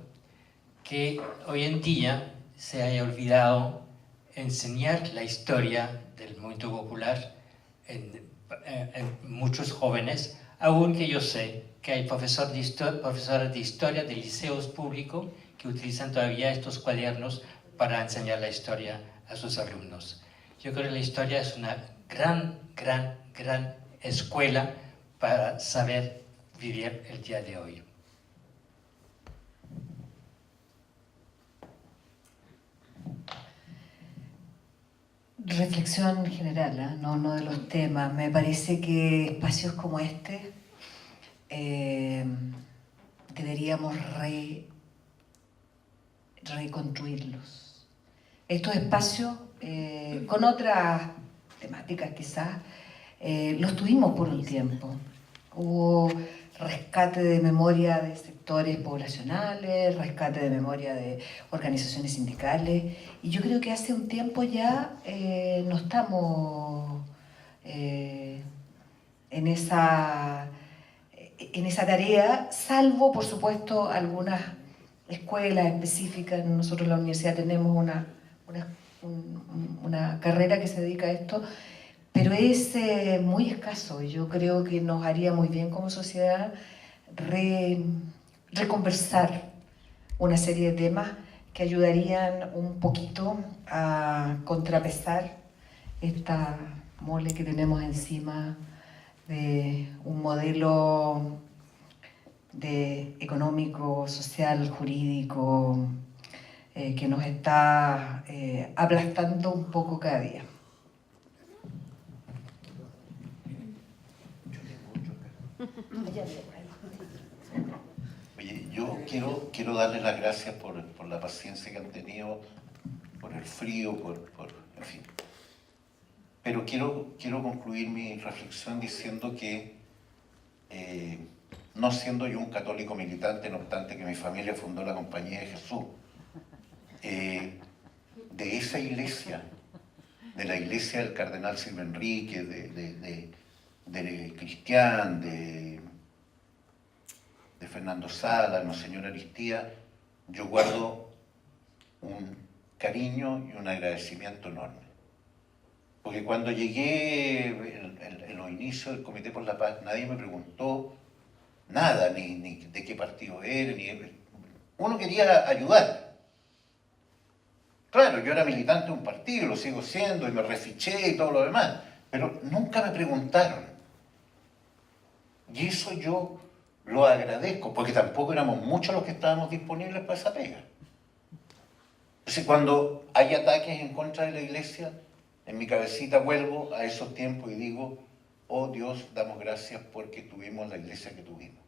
que hoy en día se haya olvidado enseñar la historia del movimiento popular en muchos jóvenes, aunque yo sé que hay profesores de historia de liceos públicos que utilizan todavía estos cuadernos para enseñar la historia a sus alumnos. Yo creo que la historia es una gran escuela para saber vivir el día de hoy. Reflexión general, no de los temas. Me parece que espacios como este deberíamos reconstruirlos. Estos espacios, con otras temáticas quizás, los tuvimos por un tiempo. Hubo rescate de memoria de sectores poblacionales, rescate de memoria de organizaciones sindicales, y yo creo que hace un tiempo ya no estamos en esa tarea, salvo por supuesto algunas escuelas específicas. Nosotros en la universidad tenemos una carrera que se dedica a esto, pero es muy escaso. Yo creo que nos haría muy bien como sociedad reconversar una serie de temas que ayudarían un poquito a contrapesar esta mole que tenemos encima de un modelo económico, social, jurídico, que nos está aplastando un poco cada día. Oye, yo quiero darles las gracias por la paciencia que han tenido, por el frío, en fin. Pero quiero concluir mi reflexión diciendo que, no siendo yo un católico militante, no obstante que mi familia fundó la Compañía de Jesús, de esa iglesia, de la iglesia del cardenal Silva Enrique, de Cristián, de Fernando Sala, Monseñor Aristía, yo guardo un cariño y un agradecimiento enorme. Porque cuando llegué en los inicios del Comité por la Paz, nadie me preguntó nada, ni de qué partido era, uno quería ayudar. Claro, yo era militante de un partido, lo sigo siendo, y me refiché y todo lo demás, pero nunca me preguntaron. Y eso yo lo agradezco, porque tampoco éramos muchos los que estábamos disponibles para esa pega. Entonces, cuando hay ataques en contra de la iglesia, en mi cabecita vuelvo a esos tiempos y digo, oh Dios, damos gracias porque tuvimos la iglesia que tuvimos.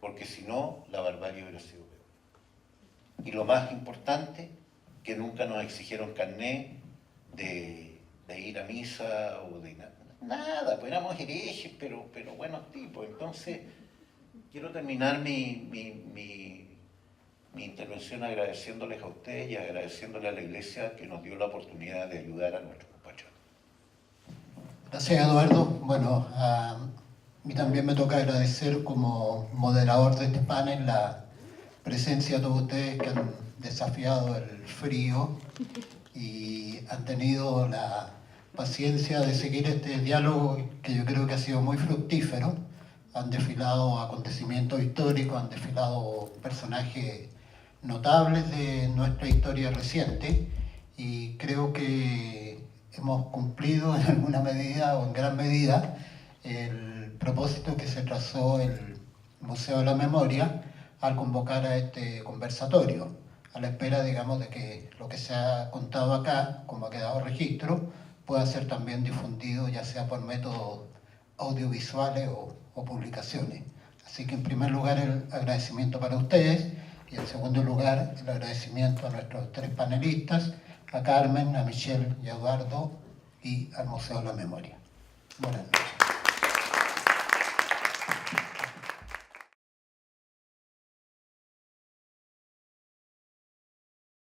Porque si no, la barbarie hubiera sido peor. Y lo más importante, que nunca nos exigieron carné de ir a misa o de nada, pues éramos herejes, pero buenos tipos. Entonces, quiero terminar mi intervención agradeciéndoles a ustedes y agradeciéndole a la iglesia que nos dio la oportunidad de ayudar a nuestros compatriotas. Gracias, Eduardo. Bueno, a mí también me toca agradecer como moderador de este panel la presencia de todos ustedes que han desafiado el frío y han tenido la paciencia de seguir este diálogo que yo creo que ha sido muy fructífero. Han desfilado acontecimientos históricos, han desfilado personajes notables de nuestra historia reciente y creo que hemos cumplido en alguna medida o en gran medida el propósito que se trazó el Museo de la Memoria al convocar a este conversatorio, a la espera, digamos, de que lo que se ha contado acá, como ha quedado registro, pueda ser también difundido, ya sea por métodos audiovisuales o publicaciones. Así que en primer lugar el agradecimiento para ustedes y en segundo lugar el agradecimiento a nuestros tres panelistas, a Carmen, a Michelle y a Eduardo y al Museo de la Memoria. Buenas noches.